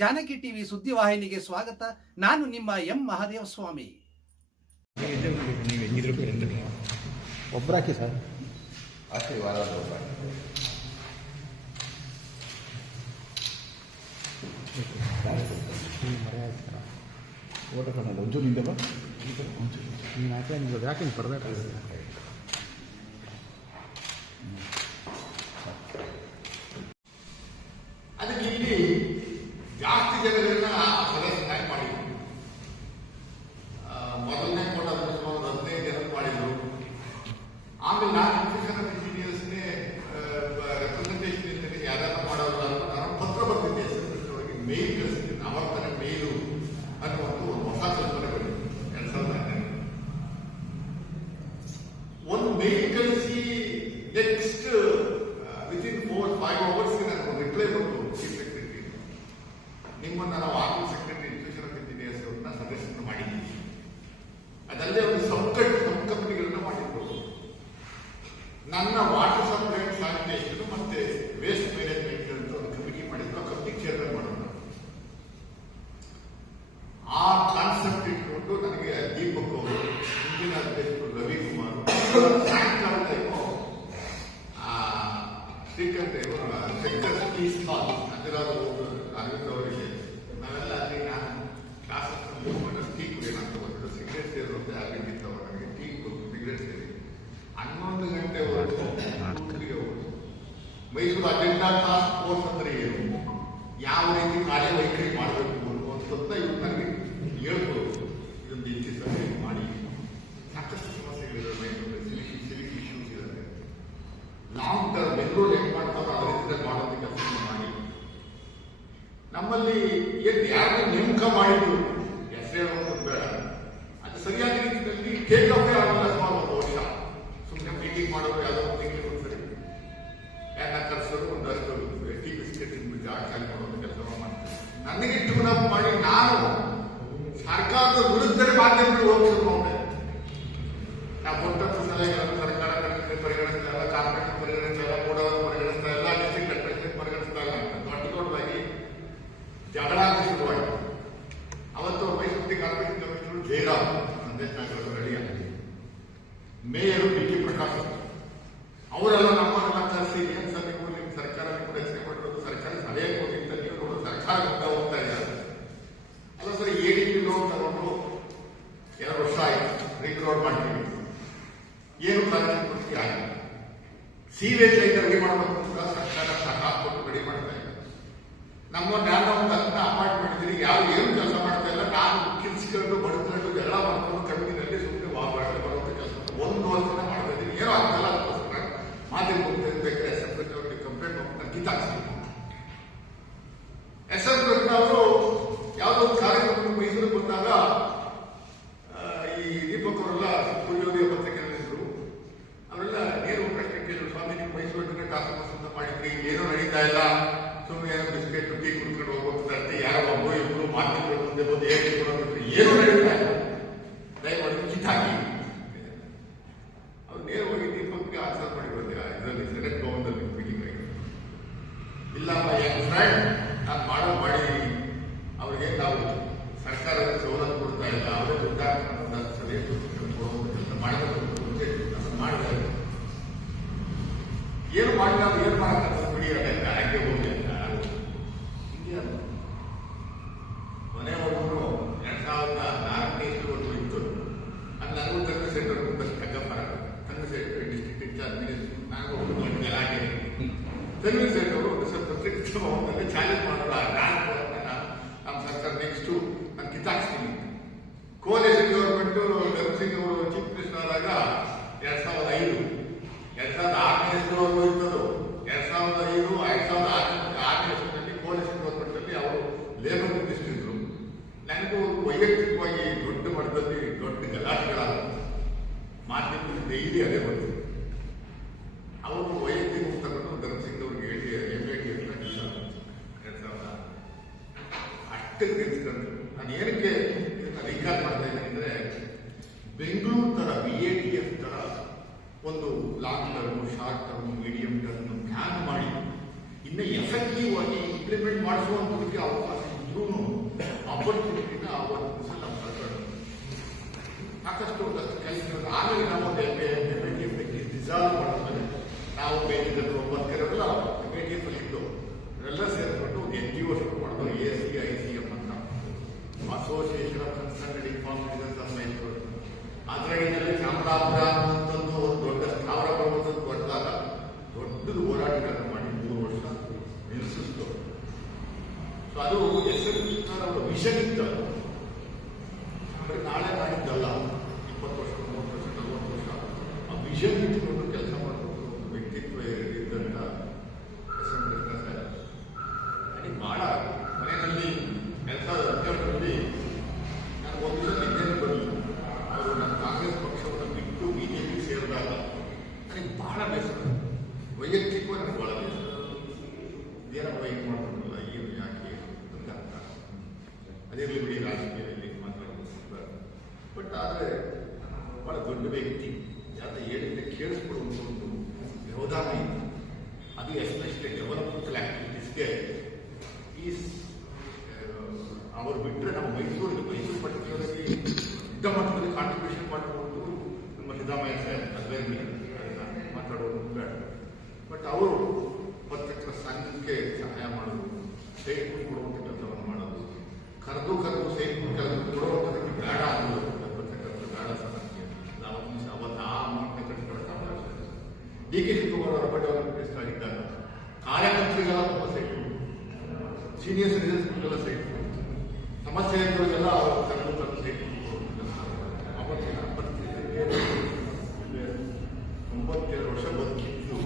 Janaki TV ಸುದ್ದಿವಾಹಿನಿಗೆ ಸ್ವಾಗತ. ನಾನು ನಿಮ್ಮ ಎಂ ಮಹದೇವಸ್ವಾಮಿ. ಒಬ್ಬರಾಕಿ ಸರ್ ಓಟ ಕಾಣಲ್ಲ ಒಂಚೂರು ನಿಂದ ನೀನು ಯಾಕೆ ನೀವು ಯಾಕೆ ಪರದಾಟ ಅದಕ್ಕೆ ಇಲ್ಲಿ ಜಾಸ್ತಿ ಜನಗಳನ್ನ ಸದಸ್ಯನಾಗಿ ಮಾಡಿದ್ರು. ಮೊದಲನೇ ಕೋಟ ಸುಮಾರು 15 ಜನ ಮಾಡಿದ್ರು. ಆಮೇಲೆ ನಾನು ಇನ್ಸ್ಟಿಟ್ಯೂಷನ್ ಆಫ್ ಇಂಜಿನಿಯರ್ಸ್ನೇ ರೆಪ್ರೆಸೆಂಟೇಷನ್ ಇರ್ತದೆ ಯಾರನ್ನ ಮಾಡೋದು ಅಂತ ನಾನು ಪತ್ರ ಬರ್ತಿದ್ದೆ. ಅವರಿಗೆ ಮೇಲ್ ಕಳಿಸ್ತೀನಿ, ಆವರ್ತನ ಮೇಲು ಅನ್ನುವಂಥ ಒಂದು ಹೊಸ ಕಲ್ಪನೆ ಬಂದಿದೆ 2014. ಒಂದು ಮೇಲ್ ಕಳಿಸಿ ನೆಕ್ಸ್ಟ್ ವಿತಿನ್ 4-5 hours ನನಗೆ ಒಂದು ರಿಪ್ಲೈ ಬಂತು. ಚೀಫ್ ಸೆಕ್ರೆಟರಿ, ನಿಮ್ಮನ್ನು ನಾವು army secretary institution of engineers ಅವ್ರನ್ನ ಸದಸ್ಯರನ್ನು ಮಾಡಿದ್ದೀವಿ. ಅದಲ್ಲದೆ ಒಂದು ಸಬ್ ಕಂಪನಿಗಳನ್ನ ಮಾಡಿದ್ರು. ನನ್ನ ವಾಟರ್ ಸಪ್ಲೈ ಅಂಡ್ ಸ್ಯಾನಿಟೇಷನ್ ಮತ್ತೆ ವೇಸ್ಟ್ ಮ್ಯಾನೇಜ್ಮೆಂಟ್ ಅಂತ ಒಂದು ಕಮಿಟಿ ಮಾಡಿದ್ರು. ಆ ಕಮಿಟಿ ಚೇರ್ಮನ್ ಮಾಡೋದು. ಆ ಕಾನ್ಸೆಪ್ಟ್ ಇಟ್ಕೊಂಡು ನನಗೆ ದೀಪಕ್ ಅವರು, ಇಂಜಿನ ಅಧ್ಯಕ್ಷರು ರವಿಕುಮಾರ್, ಸಾಯಂಕಾಲ ಟೈಮು ಶ್ರೀಕಂಠ ಸೆಕ್ಟರ್ ಈಸ್ಟ್ ಹಾಲ್ ಅರವಿಂದ್ ಅವರಿಗೆ ನಾವೆಲ್ಲ ಅಲ್ಲಿ ನಾನು ಕ್ಲಾಸಸ್ ಟೀ ಕುಡಿಯೋಣ ಅಂತ ಬಂದು ಸಿಗರೇಟ್ ಸೇರುವಂತೆ ಆಗಿತ್ತು. ನನಗೆ ಟೀ ಸಿಗರೇಟ್ ಸೇರಿ 11 ಗಂಟೆವರೆಗೂ ಮೈಸೂರು ಅಜೆಂಡಾ ಟಾಸ್ಕ್ ಫೋರ್ಸ್ ಅಂದ್ರೆ ಏನು, ಯಾವ ರೀತಿ ಕಾರ್ಯವೈಖರಿ ಮಾಡಬೇಕು ಅಂತ ಇವ್ರು ನನಗೆ ಹೇಳ್ಬೋದು. ಇದೊಂದು ಇಂಚಿ ಸರ್ವೆ ಮಾಡಿ ಸಾಕಷ್ಟು ಸಮಸ್ಯೆಗಳಿವೆ. ಮೈಸೂರಲ್ಲಿ ಸಿವಿಕ್ ಇಶ್ಯೂಸ್ ಇರುತ್ತೆ. ಲಾಂಗ್ ಟರ್ಮ್ ಬೆಂಗಳೂರು ಹೆಂಗ್ ಮಾಡ್ತಾರೋ ಅದೇ ರೀತಿಯಲ್ಲಿ ಮಾಡೋದಕ್ಕೆ ಕೆಲಸ ಮಾಡಿ ನಮ್ಮಲ್ಲಿ ಯಾರನ್ನ ನೇಮಕ ಮಾಡಿದ್ರು ಹೆಸರು ಹೇಳೋದು ಬೇಡ. ಅದು ಸರಿಯಾದ ರೀತಿಯಲ್ಲಿ ಟೇಕ್ ಆಫ್ ಆಗಲ್ಲ. ಸುಮಾರು 1 ವರ್ಷ ಸುಮ್ಮನೆ ಮೀಟಿಂಗ್ ಮಾಡೋರು ಯಾವುದೋ ಒಂದು ತಿಂಗಳಿಗೆ ಒಂದ್ಸರಿ ಯಾರನ್ನ ಕರೆಸೋರು ಒಂದಷ್ಟು ಟೀ ಬಿಸ್ಕೆಟ್ ತಿಂದ್ಬಿಟ್ಟು ಚಾಲು ಮಾಡೋದು ಕೆಲಸ ಮಾಡ್ತಾರೆ. ನನಗೆ ಟ್ಯೂನ್ ಅಪ್ ಮಾಡಿ ನಾನು ಸರ್ಕಾರದ ವಿರುದ್ಧ ಮಾಧ್ಯಮಗಳು ಹೋಗ್ತಿದ್ರು ನೋಡ್ದೆ. ನಾವು ಕೊಟ್ಟಂತ ಸಲಹೆಗಳನ್ನು ಸರ್ಕಾರ ಪರಿಗಣಿಸ್ತಾ ಇಲ್ಲ, ಕಾರ್ಪೊರೇಷನ್ ಪರಿಗಣಿಸ್ತಾ ಇಲ್ಲ, ಕೂಡವರು ಪರಿಗಣಿಸ್ತಾ ಇಲ್ಲ, ಡಿಸ್ಟ್ರಿಕ್ಟ್ ಅಡ್ಮಿನಿಸ್ಟ್ರೇಷನ್ ಪರಿಗಣಿಸ್ತಾ ಇಲ್ಲ ಅಂತ ದೊಡ್ಡದಾಗಿ ಜಗಳ ಶುರುವಾಯಿತು. ಅವತ್ತು ಮೈಸೂರು ಕಾರ್ಪೊರೇಷನ್ ಕಮಿಷನರ್ ಜಯರಾಮ್ ಸಂದೇಶಗಳು ರೆಡಿ ಆಗಿದೆ. Mayor BK. ಪ್ರಕಾಶ್ ಅವರೆಲ್ಲ ನಮ್ಮನ್ನ ಕರೆಸಿ ಏನ್ ಸರ್ ನೀವು ನಿಮ್ಮ ಸರ್ಕಾರ ನೀವು ರಚನೆ ಮಾಡಿರೋದು ಸರ್ಕಾರಿ ಸಲಹೆ ಕೊಟ್ಟಿದ್ದ ನೀವು ನೋಡೋದು ಸರ್ಕಾರ ಹೋಗ್ತಾ ಇದ್ದಾರೆ ಅಲ್ಲ ಸರ್. ADP ಲೋನ್ ತಗೊಂಡು 2 ವರ್ಷ ಆಯ್ತು, ರಿಂಗ್ ರೋಡ್ ಮಾಡ್ತೀವಿ, ಏನು ಕಾರ್ಯಪೂರ್ತಿ ಆಗಿಲ್ಲ. ಸೀವೇಜ್ ಲೈನ್ ರೆಡಿ ಮಾಡಬೇಕು ಅಂತ ಸರ್ಕಾರ ಕಾಸು ಕೊಟ್ಟು ರೆಡಿ ಮಾಡ್ತಾ ಇಲ್ಲ. ನಮ್ಮ ನಾನು ಒಂದು 10 ಅಪಾರ್ಟ್ಮೆಂಟ್ ಇದ್ದೀನಿ, ಯಾವ ಏನು ಕೆಲಸ ಮಾಡ್ತಾ ಇಲ್ಲ. ನಾನು ಕಿಲ್ಸ್ಕೊಂಡು ಬಡ್ಕೊಂಡು ಜಗಳ ಮಾಡ್ಕೊಂಡು ಕಮಿಟಿನಲ್ಲಿ ಸುಮ್ಮನೆ ಬರುವಂತ ಕೆಲಸ 1 ವರ್ಷದಿಂದ ಮಾಡ್ತಾ ಇದ್ದೀನಿ. ಏನೋ ಆಗ್ತಲ್ಲ ಅದಕ್ಕೋಸ್ಕರ ಮಾಧ್ಯಮ ಬೇಕಾದ್ರೆ SFP ಅವರಿಗೆ ಕಂಪ್ಲೇಂಟ್ ಹೋಗ್ತಾರೆ, ಕಿತ್ತಾಕ್ಸ್ತೀನಿ. SFP ಅವರು ಯಾವುದೋ ಒಂದು ಕಾರ್ಯಕ್ರಮ ಮೈಸೂರಿಗೆ ಬಂದಾಗ ಈ ದೀಪಕ್ ಅವರೆಲ್ಲ ಕುಡಿಯೋದಿಯ ಪತ್ರಿಕೆಯಲ್ಲಿದ್ದರು. ಅವರೆಲ್ಲ ನೇರು ಪ್ರಶ್ನೆ ಕೇಳಿದ್ರು, ಸ್ವಾಮಿ ನೀವು ಮೈಸೂರಿನ ಟಾಸ್ಕ್ ಫೋರ್ಸ್ ಅಂತ ಮಾಡಿದ್ರಿ, ಏನೂ ನಡೀತಾ ಇಲ್ಲ, ಸುಮ್ಮನೆ ಏನೋ ಬಿಸ್ಕೆಟ್ ಟೀ ಕುಡ್ಕೊಂಡು ಹೋಗ್ತಾರೆ, ಯಾರೋ ಒಬ್ಬರು ಇಬ್ಬರು ಮಾಧ್ಯಮಗಳ ಮುಂದೆ ಬಂದು ಹೇಳಿ ಕೊಡೋದು ಏನೂ ನಡೀತಾ ಇಲ್ಲ, ದಯಮಾಡಿ ಕಿತ್ತಾಕಿ. ಅವ್ರು ನೇರವಾಗಿ ದೀಪಕ್ಗೆ ಆನ್ಸರ್ ಮಾಡಿ ಬಂದಿಲ್ಲ. ಇದರಲ್ಲಿ ಸೆನೆಟ್ ಭವನದಲ್ಲಿ ಮೀಟಿಂಗ್ ಆಗಿದೆ. ಇಲ್ಲಮ್ಮ ಎನ್ ಫ್ರೆಂಡ್, ನಾನು ಮಾಡಿದ್ದೀನಿ, ಅವ್ರಿಗೆ ನಾವು ಸರ್ಕಾರದ ಸವಲತ್ತು ಕೊಡ್ತಾ ಇಲ್ಲ, ಅವರೇ ದುಡ್ಡ ಸಲಹೆ ಕೆಲಸ ಮಾಡಬೇಕು ಮಾಡಿದ್ದಾರೆ. ಏನು ಮಾಡಿಲ್ಲ ಏನು ಮಾಡಕ್ಕೆ ಬಿಡಿಯೋಲ್ಲ, ಯಾಕೆ ಹೋಗಿ ಅಂತ ಹಿಂಗೆ ಮನೆಯವರು 2004ನೇ ಇಸ್ವಿವರೆಗೂ ಇತ್ತು. ಅದು ನನಗೂ ತಂದೆ ಸೆಂಟರ್ ಟಕ್ಕಪ್ಪರ ತಂದೆ ಸೆಂಟರ್ ಡಿಸ್ಟ್ರಿಕ್ಟ್ ಇನ್ಚಾರ್ಜ್ ಮಿನಿಸ್ಟರ್ ನಾನು ಒಂದು ದೊಡ್ಡ ಗಲಾಟೆ. ತಂದೆ ಸೆಂಟರ್ ಅವರು ಒಂದು ಸ್ವಲ್ಪ ಪತ್ರಿಕೆ ಭವನದಲ್ಲಿ ಚಾಲೆಂಜ್ ಮಾಡೋದು ನಮ್ಮ ಸರ್ಕಾರ ನೆಕ್ಸ್ಟು ನಾನು ಕಿತ್ತಾಕ್ಸ್ತೀನಿ. ಕೋಲೇಜ್ ಗವರ್ಮೆಂಟ್ ಧರ್ಮಸಿಂಗ್ ಅವರು ಚೀಫ್ ಮಿನಿಸ್ಟರ್ ಆದಾಗ 2005 2006ನೇ ಇಸ್ವಿವರೆಗೂ ಇರ್ತದ್ದು. 2005 2006ನೇ ಇಸ್ವಿನಲ್ಲಿ ಕೋಲೇಜ್ ಗವರ್ಮೆಂಟ್ ಅಲ್ಲಿ ಅವರು ಲೇಬರ್ ಮಿನಿಸ್ಟರ್ ಇದ್ರು. ನನಗೂ ವೈಯಕ್ತಿಕವಾಗಿ ದೊಡ್ಡ ಮಟ್ಟದಲ್ಲಿ ದೊಡ್ಡ ಗಲಾಟೆಗಳಾದ ಮಾಧ್ಯಮದಲ್ಲಿ ಡೈಲಿ ಅದೇ ಬಂತು. ಅವರು ವೈಯಕ್ತಿಕ ತಗೊಂಡು ಧರ್ಮಸಿಂಗ್ ಅವ್ರಿಗೆ ಹೇಳಿ MAT 2000 ಅಷ್ಟೇ ತಿಳಿಸ್ಕೊಂಡು ನಾನು ಏನಕ್ಕೆ ರಿಕಾಲ್ ಮಾಡ್ತಾ ಇದ್ದೀನಿ ಅಂದ್ರೆ, ಬೆಂಗಳೂರು ತರ BATF ತರ ಒಂದು long term, short term, medium term plan ಮಾಡಿ ಇನ್ನು ಎಫೆಕ್ಟಿವ್ ಆಗಿ ಇಂಪ್ಲಿಮೆಂಟ್ ಮಾಡಿಸುವಂಥದಕ್ಕೆ ಅವಕಾಶ of concern inform citizens of Mysuru. ಅದರಲ್ಲಿ ಚಾಮರಾಪುರ ಅನ್ನುವಂಥದ್ದು ಒಂದು ದೊಡ್ಡ ಸ್ಥಾವರ ಬರುವಂಥದ್ದು ದೊಡ್ಡದಾಗ ದೊಡ್ಡದು ಹೋರಾಟಗಳನ್ನು ಮಾಡಿ 3 ವರ್ಷ ನಿಲ್ಲಿಸಿದ್ರು. ಸೊ ಅದು ಎಸ್ ಎಂ ಕೃಷ್ಣರವರ ವಿಷನ್ ಇತ್ತು. ಬರೀ ನಾಳೆ ನಾಡಿದ್ದಲ್ಲ, 20 ವರ್ಷ 30 ವರ್ಷ 40 ವರ್ಷ ಆ ವಿಷನ್ ಇಟ್ಕೊಂಡು ಕೆಲಸ ಮಾಡಬೇಕು ಒಂದು ವ್ಯಕ್ತಿತ್ವ ಇದ್ದಂಥ ಎಸ್ ಎಂ ಕೃಷ್ಣ ಸರ್. ನನಗೆ ಭಾಳ ಮನೆಯಲ್ಲಿ 2017ರಲ್ಲಿ ನಾನು ಒಂದು ದಿವಸ ನಿದ್ದೆನೇ ಬರಲಿಲ್ಲ. ಅವರು ನನ್ನ ಕಾಂಗ್ರೆಸ್ ಪಕ್ಷವನ್ನು ಬಿಟ್ಟು ಬಿಜೆಪಿ ಸೇರಿದಾಗ ನನಗೆ ಬಹಳ ಬೇಸರ, ವೈಯಕ್ತಿಕವಾಗಿ ನನಗೆ ಭಾಳ ಬೇಸರ. ಏನಪ್ಪ ಇದು ಮಾಡ್ಕೊಂಡಲ್ಲ, ಏನು ಯಾಕೆ ಅಂತ ಅರ್ಥ. ಅದಿರಲಿ ಬಿಡಿ, ರಾಜಕೀಯದಲ್ಲಿ ಮಾತಾಡೋದು. ಬಟ್ ಆದರೆ ಭಾಳ ದೊಡ್ಡ ವ್ಯಕ್ತಿ, ಯಾರ ಹೇಳಿದ್ರೆ ಕೇಳಿಸ್ಕೊಳ್ಳುವಂಥ ಒಂದು ವ್ಯವಧಾನ ಇತ್ತು. ಅದು ಎಸ್ಪೆಷಲಿ ಡೆವಲಪ್ಮೆಂಟಲ್ ಆಕ್ಟಿವಿಟೀಸ್ಗೆ ಅವರು ಬಿಟ್ಟರೆ ನಾವು ಮೈಸೂರು ಪಟ್ಟಣದಲ್ಲಿ ದೊಡ್ಡ ಮಟ್ಟದಲ್ಲಿ ಕಾಂಟ್ರಿಬ್ಯೂಷನ್ ಮಾಡಿಕೊಂಡು ನಮ್ಮ ಸಿದ್ದರಾಮಯ್ಯ ಸರ್ ಅದ್ವೇರ್ಮಿ ಮಾತಾಡೋದು ಬೇಡ. ಬಟ್ ಅವರು ಪತ್ರಕರ್ತರ ಸಂಘಕ್ಕೆ ಸಹಾಯ ಮಾಡೋದು, ಸೈಟ್ಗಳು ಕೊಡುವಂಥ ಕೆಲಸವನ್ನು ಮಾಡೋದು, ಕರೆದು ಸೈಟ್ಗಳು ಕೆಲಸ ಕೊಡುವಂಥದಕ್ಕೆ ಬೇಡ ಅನ್ನೋದು ಪತ್ರಕರ್ತರು ಬೇಡ ಸದನಕ್ಕೆ ಅವತ್ತು ಆ ಅಮೌಂಟ್ನ ಕಟ್ಟಿಕೊಳ್ಳೋಕೆ ಅವಕಾಶ ಇದೆ. ಡಿ ಕೆ ಶಿವಕುಮಾರ್ ಅವರ ಡೆವಲಪ್ಮೆಂಟ್ ಆಗಿದ್ದಾಗ ಕಾರ್ಯಕರ್ತರಿಗೆಲ್ಲ ತುಂಬ ಸೈಟ್ಗಳು, ಸೀನಿಯರ್ ಸಿಟಿಸನ್ಸ್ಗಳಿಗೆಲ್ಲ ಸೈಟ್ಗಳು, ಸಮಸ್ಯೆ ಇದ್ದವರಿಗೆಲ್ಲ ಅವರು ಕರೆದು ಸೈಟ್ಗಳು. ಅವತ್ತಿನ ಪರಿಸ್ಥಿತಿಗೆ 92 ವರ್ಷ ಬದುಕಿದ್ದು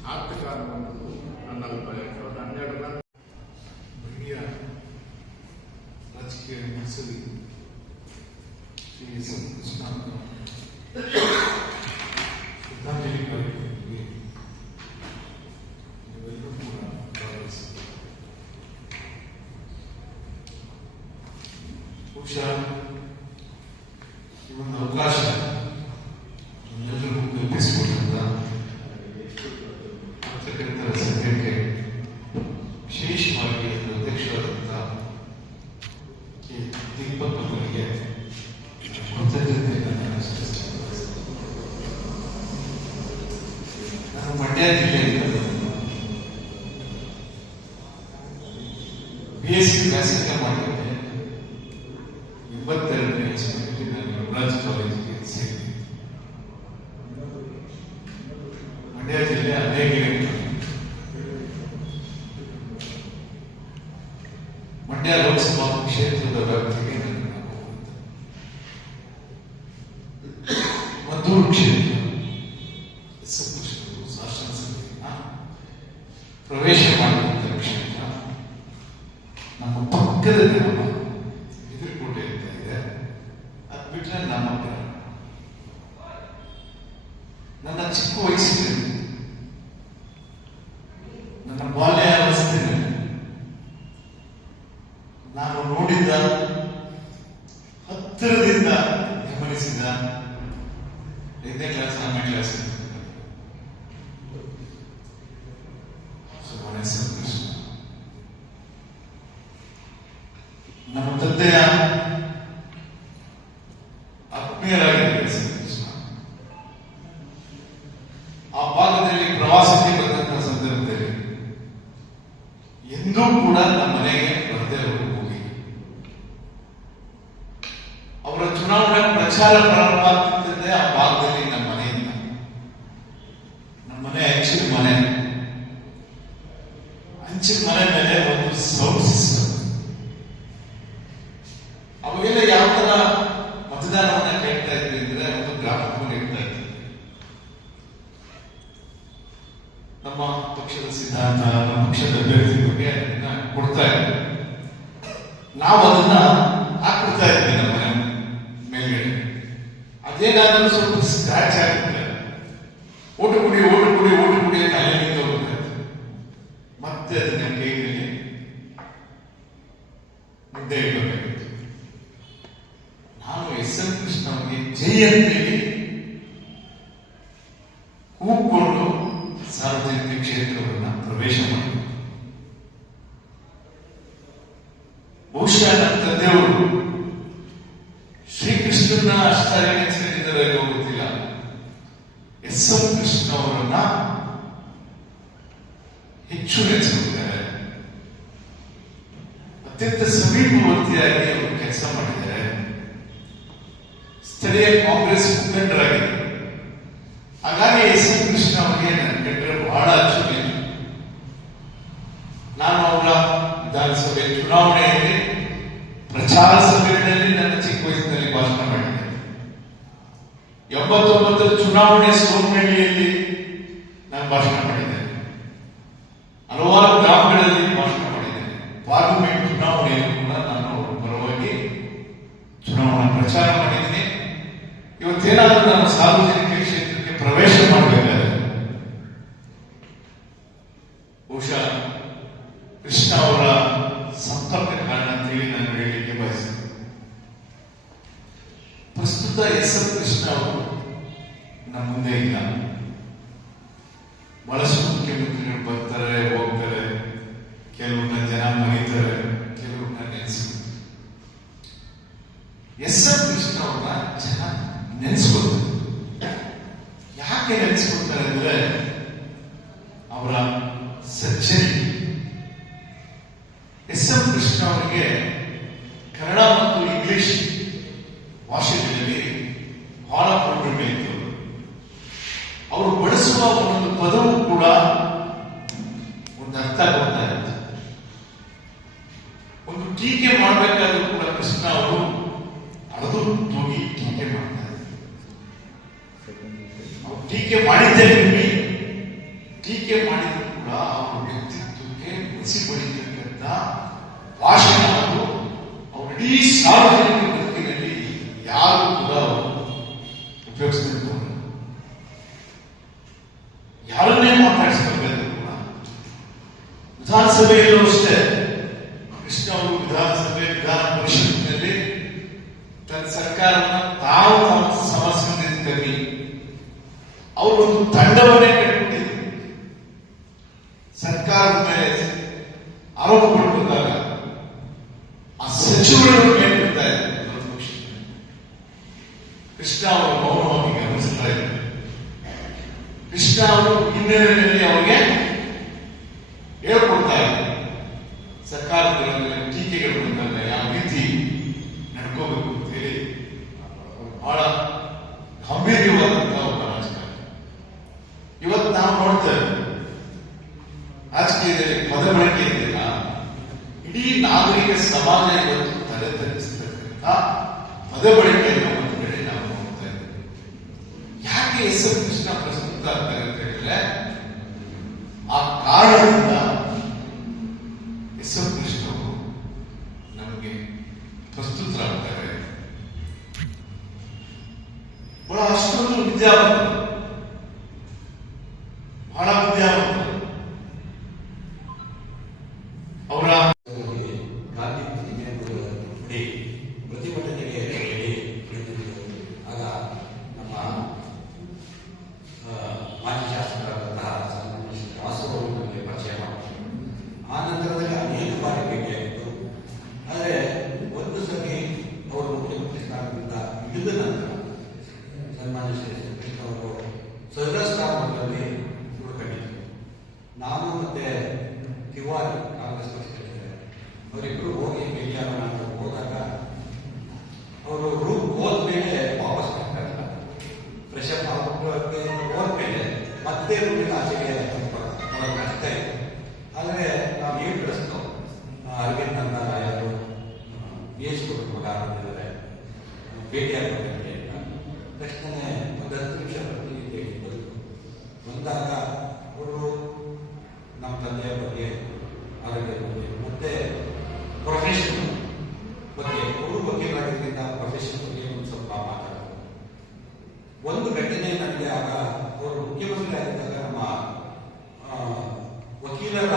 ಸಾರ್ಥಕ ಅನ್ನುವಂಥದ್ದು ನನ್ನ ಅಭಿಪ್ರಾಯ. 2012 ಹಿರಿಯ ರಾಜಕೀಯ ಮುಗಿಸಲಿ ಶ್ರೀ ಎಸ್ ಎಂ ಕೃಷ್ಣ ಶ್ರದ್ಧಾಂಜಲಿ ಕಾರ್ಯಕ್ರಮದಲ್ಲಿ ನೀವೆಲ್ಲರೂ ಕೂಡ ಭಾಗವಹಿಸಿದ್ದೀರಿ. ಬಹುಶಃ ಈ ಒಂದು ಅವಕಾಶ ಎಲ್ಲರಿಗೂ ಕಲ್ಪಿಸಿಕೊಟ್ಟಂತ ಪತ್ರಕರ್ತರ ಸಂಘಕ್ಕೆ ವಿಶೇಷವಾಗಿ ಅಧ್ಯಕ್ಷರಾದಂಥ ದೀಪಕ್ ಅವರಿಗೆ ಕೃತಜ್ಞತೆಯನ್ನು ಸಲ್ಲಿಸುತ್ತೇನೆ. ನಾನು ಮಂಡ್ಯ ಜಿಲ್ಲೆಯಿಂದ BSc ವ್ಯಾಸಂಗ ಮಾಡಿದ್ದೆ. 22ನೇ ಇಸ್ವಿಯಲ್ಲಿ ನಾನು ಯುವರಾಜ್ ಕಾಲೇಜಿಗೆ ಸೇರಿದೆ. ಮಂಡ್ಯ ಜಿಲ್ಲೆ ಅನೇಕ ಮಂಡ್ಯ ಲೋಕಸಭಾ ಕ್ಷೇತ್ರದ ವ್ಯಾಪ್ತಿಗೆ ನನ್ನ ಮದ್ದೂರು ಕ್ಷೇತ್ರ ಶಾಸನಸಭೆಯನ್ನ ಪ್ರವೇಶ ಮಾಡಿದಂಥ ಕ್ಷೇತ್ರ. ನಮ್ಮ ಪಕ್ಕದ ಗ್ರಾಮ ಎದುರುಕೋಟೆ ಅಂತ ಇದೆ, ಅದು ಬಿಟ್ಟರೆ ನಮ್ಮ ಗ್ರಾಮ. ನನ್ನ ಚಿಕ್ಕ ವಯಸ್ಸಿನಲ್ಲಿ, ನನ್ನ ಬಾಲ್ಯಾವಸ್ಥೆಯಲ್ಲಿ ನಾನು ನೋಡಿದ್ದ, ಹತ್ತಿರದಿಂದ ಗಮನಿಸಿದ 5ನೇ ಕ್ಲಾಸ್ 4ನೇ ಕ್ಲಾಸ್ ನಮ್ಮ ತಂದೆಯ ಆತ್ಮೀಯರಾಗಿದ್ದಾರೆ. ಆ ಭಾಗದಲ್ಲಿ ಪ್ರವಾಸಕ್ಕೆ ಬಂದಂತಹ ಸಂದರ್ಭದಲ್ಲಿ ಎಂದೂ ಕೂಡ ನಮ್ಮ ಮನೆಗೆ ಬರದೇ ಹೋಗಿ ಅವರ ಚುನಾವಣಾ ಪ್ರಚಾರ ಪ್ರಾರಂಭ ಆಗ್ತಿದ್ದಂತೆ ಆ ಭಾಗದಲ್ಲಿ ನಮ್ಮ ಮನೆಯಿಂದ, ನಮ್ಮ ಮನೆ ಹಂಚಿನ ಮನೆ ಮೇಲೆ ಒಂದು ಸೌಂಡ್ ಸಿಸ್ಟಮ್. ಅವಾಗೆಲ್ಲ ಯಾವ ತರ ಮತದಾನವನ್ನ ಕೇಳ್ತಾ ಇದ್ವಿ ಅಂದ್ರೆ ಒಂದು ಗ್ರಾಫ್ ಇರ್ತಾ ಇದ್ವಿ. ನಮ್ಮ ಪಕ್ಷದ ಸಿದ್ಧಾಂತ, ನಮ್ಮ ಪಕ್ಷದ ಅಭ್ಯರ್ಥಿ ಬಗ್ಗೆ ಕೊಡ್ತಾ ಇದ್ವಿ. ನಾವು ಅದನ್ನ ಹಾಕ್ಬಿಡ್ತಾ ಇದ್ವಿ ನಮ್ಮ ಮನೆ ಮೇಲ್ಗಡೆ. ಅದೇನಾದ್ರೂ ಸ್ವಲ್ಪ ಸ್ಕ್ರಾಚ್ ಆಗುತ್ತೆ, ಓಟು ಕುಡಿ ಅಂತ ಅಲ್ಲಿಂದ ಹೋಗ್ತಾ ಇತ್ತು. ಮತ್ತೆ ಅದನ್ನ ಕೈಯಲ್ಲಿ ಮುದ್ದೆ ಇಡಬೇಕಾಗಿತ್ತು. ನಾನು ಎಸ್ ಎಂ ಕೃಷ್ಣ ಅವರಿಗೆ ಜೈ ಅಂತೇಳಿ ಕೂಗ್ಕೊಂಡು ಸಾರ್ವಜನಿಕ ಕ್ಷೇತ್ರವನ್ನು ಪ್ರವೇಶ ಮಾಡಿದೆ. ಬಹುಶಃ ನನ್ನ ತಂದೆಯವರು ಶ್ರೀಕೃಷ್ಣನ ಅಷ್ಟಾಗಿ ನೆನೆಸಿಕೊಂಡಿದ್ದಾರೆ ಗೊತ್ತಿಲ್ಲ, ಎಸ್ ಎಂ ಕೃಷ್ಣ ಅವರನ್ನ ಹೆಚ್ಚು ನೆನೆಸಿಕೊಂಡಿದ್ದಾರೆ. ಅತ್ಯಂತ ಸಮೀಪವರ್ತಿಯಾಗಿ ಅವರು ಕೆಲಸ ಮಾಡಿದ್ದಾರೆ. ಮುಖಂಡರಾಗಿದ್ದರು. ಹಾಗಾಗಿ ಎಸ್ ಎಂ ಕೃಷ್ಣ ಅವರಿಗೆ ನನ್ನ ಕಂಡ್ರೆ ಬಹಳ ಅಚ್ಚುಮೆಚ್ಚು. ನಾನು ಅವರ ವಿಧಾನಸಭೆ ಚುನಾವಣೆಯಲ್ಲಿ ಪ್ರಚಾರ ಸಭೆಗಳಲ್ಲಿ ನನ್ನ ಚಿಕ್ಕ ವಯಸ್ಸಿನಲ್ಲಿ ಭಾಷಣ ಮಾಡಿದ್ದೇನೆ. 89 ಚುನಾವಣೆ ಸೋಮನಹಳ್ಳಿಯಲ್ಲಿ ನಾನು ಭಾಷಣ ಮಾಡಿದ್ದೇನೆ. ಹಲವಾರು ಗ್ರಾಮಗಳಲ್ಲಿ ಭಾಷಣ ಮಾಡಿದ್ದೇನೆ. ಪಾರ್ಲಿಮೆಂಟ್ ಚುನಾವಣೆಯಲ್ಲೂ ಕೂಡ ನಾನು ಅವರ ಪರವಾಗಿ ಚುನಾವಣಾ ಪ್ರಚಾರ ಮಾಡಿದ್ದೀನಿ. ಇವತ್ತೇನಾದ್ರೂ ನಾನು ಸಾರ್ವಜನಿಕ ಕ್ಷೇತ್ರಕ್ಕೆ ಪ್ರವೇಶ ಮಾಡಬೇಕಾದ್ರೆ ಬಹುಶಃ ಕೃಷ್ಣ ಅವರ ಸಂಪರ್ಕ ಕಾರಣ ಅಂತೇಳಿ ನಾನು ಹೇಳಲಿಕ್ಕೆ ಬಯಸ್ತೇನೆ. ಪ್ರಸ್ತುತ ಎಸ್ ಎಂ ಕೃಷ್ಣ ಅವರು ನಮ್ಮ ಮುಂದೆ ಇಲ್ಲ. ಬಹಳಷ್ಟು ಮುಖ್ಯಮಂತ್ರಿಗಳು ಬರ್ತಾರೆ ಹೋಗ್ತಾರೆ, ಕೆಲವ್ರನ್ನ ಜನ ಮರೀತಾರೆ, ಕೆಲವ್ರನ್ನ ನೆನೆಸ್ತಾರೆ. ಎಸ್ ಎಂ ಕೃಷ್ಣ ಅವ್ರನ್ನ ಜನ ನೆನೆಸ್ಕೊಳ್ತಾರೆ. ಯಾಕೆ ನೆನೆಸ್ಕೊಳ್ತಾರೆ ಅಂದ್ರೆ ಅವರ ಸಜ್ಜನಿಕೆ. ಎಸ್ ಎಂ ಕೃಷ್ಣ ಅವರಿಗೆ ಕನ್ನಡ ಮತ್ತು ಇಂಗ್ಲಿಷ್ ಭಾಷೆಗಳಲ್ಲಿ ಬಹಳ ಪ್ರೌಢಿಮೆ ಇತ್ತು. ಅವರು ಬಳಸುವ ಒಂದೊಂದು ಪದವು ಕೂಡ ಒಂದು ಅರ್ಥ ಕೊಡ್ತಾ ಇರುತ್ತೆ. ಒಂದು ಟೀಕೆ ಮಾಡಬೇಕಾದ್ರೂ ಕೂಡ ಕೃಷ್ಣ ಅವರು ಅಳದು ಹೋಗಿ ಟೀಕೆ ಮಾಡ್ತಾರೆ. ಅವರು ಟೀಕೆ ಮಾಡಿದ್ದೇ ಕಮ್ಮಿ, ಟೀಕೆ ಮಾಡಿದ್ರು ಕೂಡ ಅವರ ವ್ಯಕ್ತಿತ್ವಕ್ಕೆ ಮುಸಿ ಬಳಿತಕ್ಕಂಥ ಭಾಷಣ ಅವರು ಇಡೀ ಸಾರ್ವಜನಿಕ ಬದುಕಿನಲ್ಲಿ ಯಾರು ಕೂಡ ಉಪಯೋಗಿಸ್ತಿರ್ತಾರೆ. ಯಾರನ್ನೇ ಮಾತಾಡಿಸ್ಬೇಕಾದ್ರೂ ಕೂಡ ವಿಧಾನಸಭೆಯಲ್ಲೂ ಅಷ್ಟೇ ಕೃಷ್ಣ ಅವರು ವಿಧಾನ ಪರಿಷತ್ತಿನಲ್ಲಿ ತನ್ನ ಸರ್ಕಾರವನ್ನು ತಾವು ಸಮಸ್ಯೆ ಅವರು ಒಂದು ತಂಡವನ್ನೇ ಕಟ್ಟಿಬಿಟ್ಟಿದ್ರು. ಸರ್ಕಾರದ ಮೇಲೆ ಆರೋಪ ಪಡುವಾಗ ಆ ಸಚಿವರನ್ನು ಕೇಳ್ತಾ ಇದ್ದಾರೆ. ಕೃಷ್ಣ ಅವರು ಮೌನವಾಗಿ ಗಮನಿಸ್ತಾ ಇದ್ದಾರೆ. ಕೃಷ್ಣ ಅವರು ಹಿನ್ನೆಲೆಯಲ್ಲಿ ಅವರಿಗೆ ಹೇಳ್ಕೊಡ್ತಾ ಇದ್ದಾರೆ. ಸರ್ಕಾರದ ಟೀಕೆಗಳು ಬಂದಾಗ ಯಾವ ರೀತಿ ನಡ್ಕೋಬೇಕು ಅಂತ ಹೇಳಿ ಬಹಳ ಗಂಭೀರ್ಯವಾದಂತಹ ಒಬ್ಬ ರಾಜಕಾರಣ. ಇವತ್ತು ನಾವು ನೋಡ್ತೇವೆ ರಾಜಕೀಯದಲ್ಲಿ ಪದ ಬಳಕೆ ಇದೆಯಲ್ಲ, ಇಡೀ ನಾಗರಿಕ ಸಮಾಜ ಇವತ್ತು ತಲೆ ತಗ್ಗಿಸ್ತಕ್ಕಂಥ ಪದ ಬಳಕೆಯನ್ನು ಒಂದು ಕಡೆ ನಾವು ನೋಡ್ತಾ ಇದ್ದೇವೆ. ಯಾಕೆ ಎಸ್ ಎಂ ಕೃಷ್ಣ ಪ್ರಸ್ತುತ ಆಗ್ತಾರೆ ಅಂತ ಹೇಳಿದ್ರೆ ಆ ಕಾರಣದಿಂದ ಎಸ್ ಎಂ ಕೃಷ್ಣ ಅವರು ನಮಗೆ ಪ್ರಸ್ತುತರಾಗ್ತಾರೆ. ಬಹಳ ಅಷ್ಟೊಂದು ವಿದ್ಯಾವಂತರು, ಬಹಳ ವಿದ್ಯಾವಂತರು. ಅವರ ಗಾಂಧಿ ಪ್ರತಿಭಟನೆಗೆ ಆಗ ನಮ್ಮ ಮಾಜಿ ಶಾಸಕರಾದಂತಹ ಸನ್ಮಾನ್ಯ ಶ್ರೀ ವಾಸುದೇವ ನಮಗೆ ಪರಿಚಯ ಮಾಡಿದ್ರು. ಆ ನಂತರದಲ್ಲಿ ಅನೇಕ ಬಾರಿ ಭೇಟಿಯಾಗಿತ್ತು. ಆದರೆ ಒಂದು ಸರಿ ಅವರು ಮುಖ್ಯಮಂತ್ರಿ ಸ್ಥಾನದಿಂದ ಇಳಿದ ನಂತರ ಸನ್ಮಾನ್ಯ ಶ್ರೀ ಕೃಷ್ಣ ಅವರು ಸಹಸ್ರಾಮದಲ್ಲಿ ಉಳ್ಕೊಂಡಿದ್ರು. ನಾನು ಮತ್ತೆ ತಿವಾರಿ ಕಾಂಗ್ರೆಸ್ ಪಕ್ಷದಲ್ಲಿದ್ದಾರೆ, ಅವರಿಬ್ಬರು ಹೋಗಿ ಭೇಟಿಯಾಗೋಣ ಅಂತ ಹೋದಾಗ ಅವರು ರೂಮ್ ಹೋದ್ಮೇಲೆ ವಾಪಸ್ ಬರ್ತಾರೆ. ಫ್ರೆಶ್ ಅಪ್ ಹೋದ್ಮೇಲೆ ಮತ್ತೆ ರೂಮಿನ ಆಚೆಗೆ ಕಷ್ಟ ಇದೆ. ಆದರೆ ನಾವು ಏನು ಕಳಿಸ್ತೋ ಅರವಿಂದ್ ಅಂತ ಯಾರು BH ಮಗ ಅಂತಿದ್ದಾರೆ, ಭೇಟಿಯಾಗಬೇಕಂತೆ ಅಂತ ತಕ್ಷಣ ಒಂದು 10 ನಿಮಿಷ ಬಂದಾಗ ಅವರು ನಮ್ಮ ತಂದೆಯ ಬಗ್ಗೆ, ಆರೋಗ್ಯದ ಬಗ್ಗೆ, ಮತ್ತೆ ಪ್ರೊಫೆಷನ್ ಬಗ್ಗೆ, ಅವರು ವಕೀಲರಾಗಿದ್ದರಿಂದ ಪ್ರೊಫೆಷನ್ ಬಗ್ಗೆ ಒಂದು ಸ್ವಲ್ಪ ಮಾತಾಡೋದು. ಒಂದು ಘಟನೆ ನನಗೆ ಆಗ ಅವರು ಮುಖ್ಯಮಂತ್ರಿ ಆಗಿದ್ದಾಗ ನಮ್ಮ ವಕೀಲರ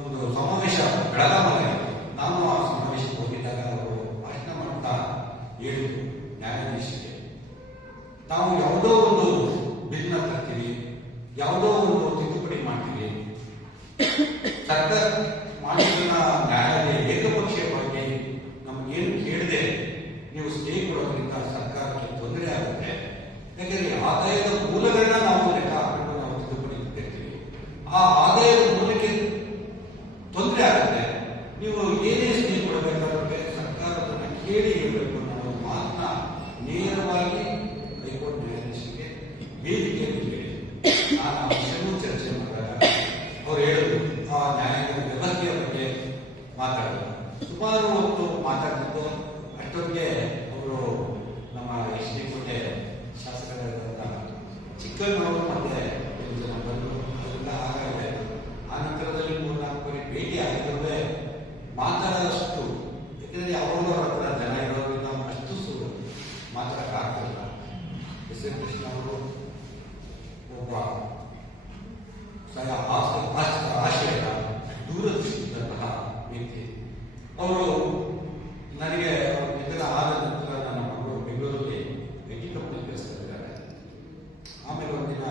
ಒಂದು ಸಮಾವೇಶ ಬೆಳಗಾವಿಯಲ್ಲಿ, ನಾನು ಆ ಸಮಾವೇಶಕ್ಕೆ ಹೋಗಿದ್ದಾಗ ಅವರು ಭಾಷಣ ಮಾಡ್ತಾ ಹೇಳಿದ್ರು, ನ್ಯಾಯಾಧೀಶರಿಗೆ ನಾವು ಯಾವುದೋ ಒಂದು ಬಿಲ್ನ ತರ್ತೀವಿ, ಯಾವುದೋ ಒಂದು ತಿದ್ದುಪಡಿ ಮಾಡ್ತೀವಿ, ಸರ್ಕಾರ ಮಾಡಿದ ನ್ಯಾಯಾಲಯ ಏಕಪಕ್ಷೀಯವಾಗಿ ನಮಗೇನು ಕೇಳದೆ ನೀವು ಸ್ಟೇ ಕೊಡೋದ್ರಿಂದ ಸರ್ಕಾರಕ್ಕೆ ತೊಂದರೆ ಆಗುತ್ತೆ. ಯಾಕೆಂದ್ರೆ ಆದಾಯದ ಮೂಲಗಳನ್ನ ನಾವು ಲೆಕ್ಕ ಹಾಕೊಂಡು ನಾವು ತಿದ್ದುಪಡಿ ತರ್ತೀವಿ, ಆ ಆದಾಯದ ಮೂಲಕ್ಕೆ ತೊಂದರೆ ಆಗುತ್ತೆ. ನೀವು ಏನೇ ಸ್ಟೇ ಕೊಡಬೇಕಾದ್ರೆ ಸರ್ಕಾರದನ್ನ ಕೇಳಿ ಇರಬೇಕು ಅನ್ನೋ ಮಾತನ್ನ ನೇರವಾಗಿ ವೇದಿಕೆಯಲ್ಲಿ ನಾನು ಆ ವಿಷಯವೂ ಚರ್ಚೆ ಮಾಡಿದಾಗ ಅವ್ರು ಹೇಳಿದ್ರು ಆ ನ್ಯಾಯಾಂಗ ವ್ಯವಸ್ಥೆಯ ಬಗ್ಗೆ ಮಾತಾಡಿದ್ರು. ಸುಮಾರು ಹೊತ್ತು ಮಾತಾಡ್ತಿದ್ದು ಅಷ್ಟೊತ್ತಿಗೆ ಅವರು ನಮ್ಮ ಎಸ್ ಡಿ ಕೋಟೆ ಶಾಸಕರಾದ ಚಿಕ್ಕಣ್ಣವರು ಮತ್ತೆ ಜನ ಬಂದರು. ಅದೆಲ್ಲ ಆಗಾಗಿದೆ. ಆ ನಂತರದಲ್ಲಿ 3-4 ಬಾರಿ ಭೇಟಿ ಆಗಿರೋದೇ ಮಾತಾಡೋದಷ್ಟು, ಯಾಕಂದರೆ ಅವರವರ ಹತ್ರ ಜನ ಇರೋದ್ರಿಂದ ಅಷ್ಟು ಮಾತಾಡೋಕ್ಕಾಗ್ತಿಲ್ಲ. ಎಸ್ ಎಂ ಕೃಷ್ಣ ಅವರು ಒಬ್ಬ ಆಶಯದ ದೂರದೃಷ್ಟಿದಂತಹ ವ್ಯಕ್ತಿ. ಅವರು ನನಗೆ ನಿಧನ ಆದ ನಂತರ ನನ್ನ ಮಗಳು ಬೆಂಗಳೂರಲ್ಲಿ ಐಟಿ ಕಂಪನಿ ಕೆಲಸದಲ್ಲಿದ್ದಾರೆ. ಆಮೇಲೆ ಒಂದಿನ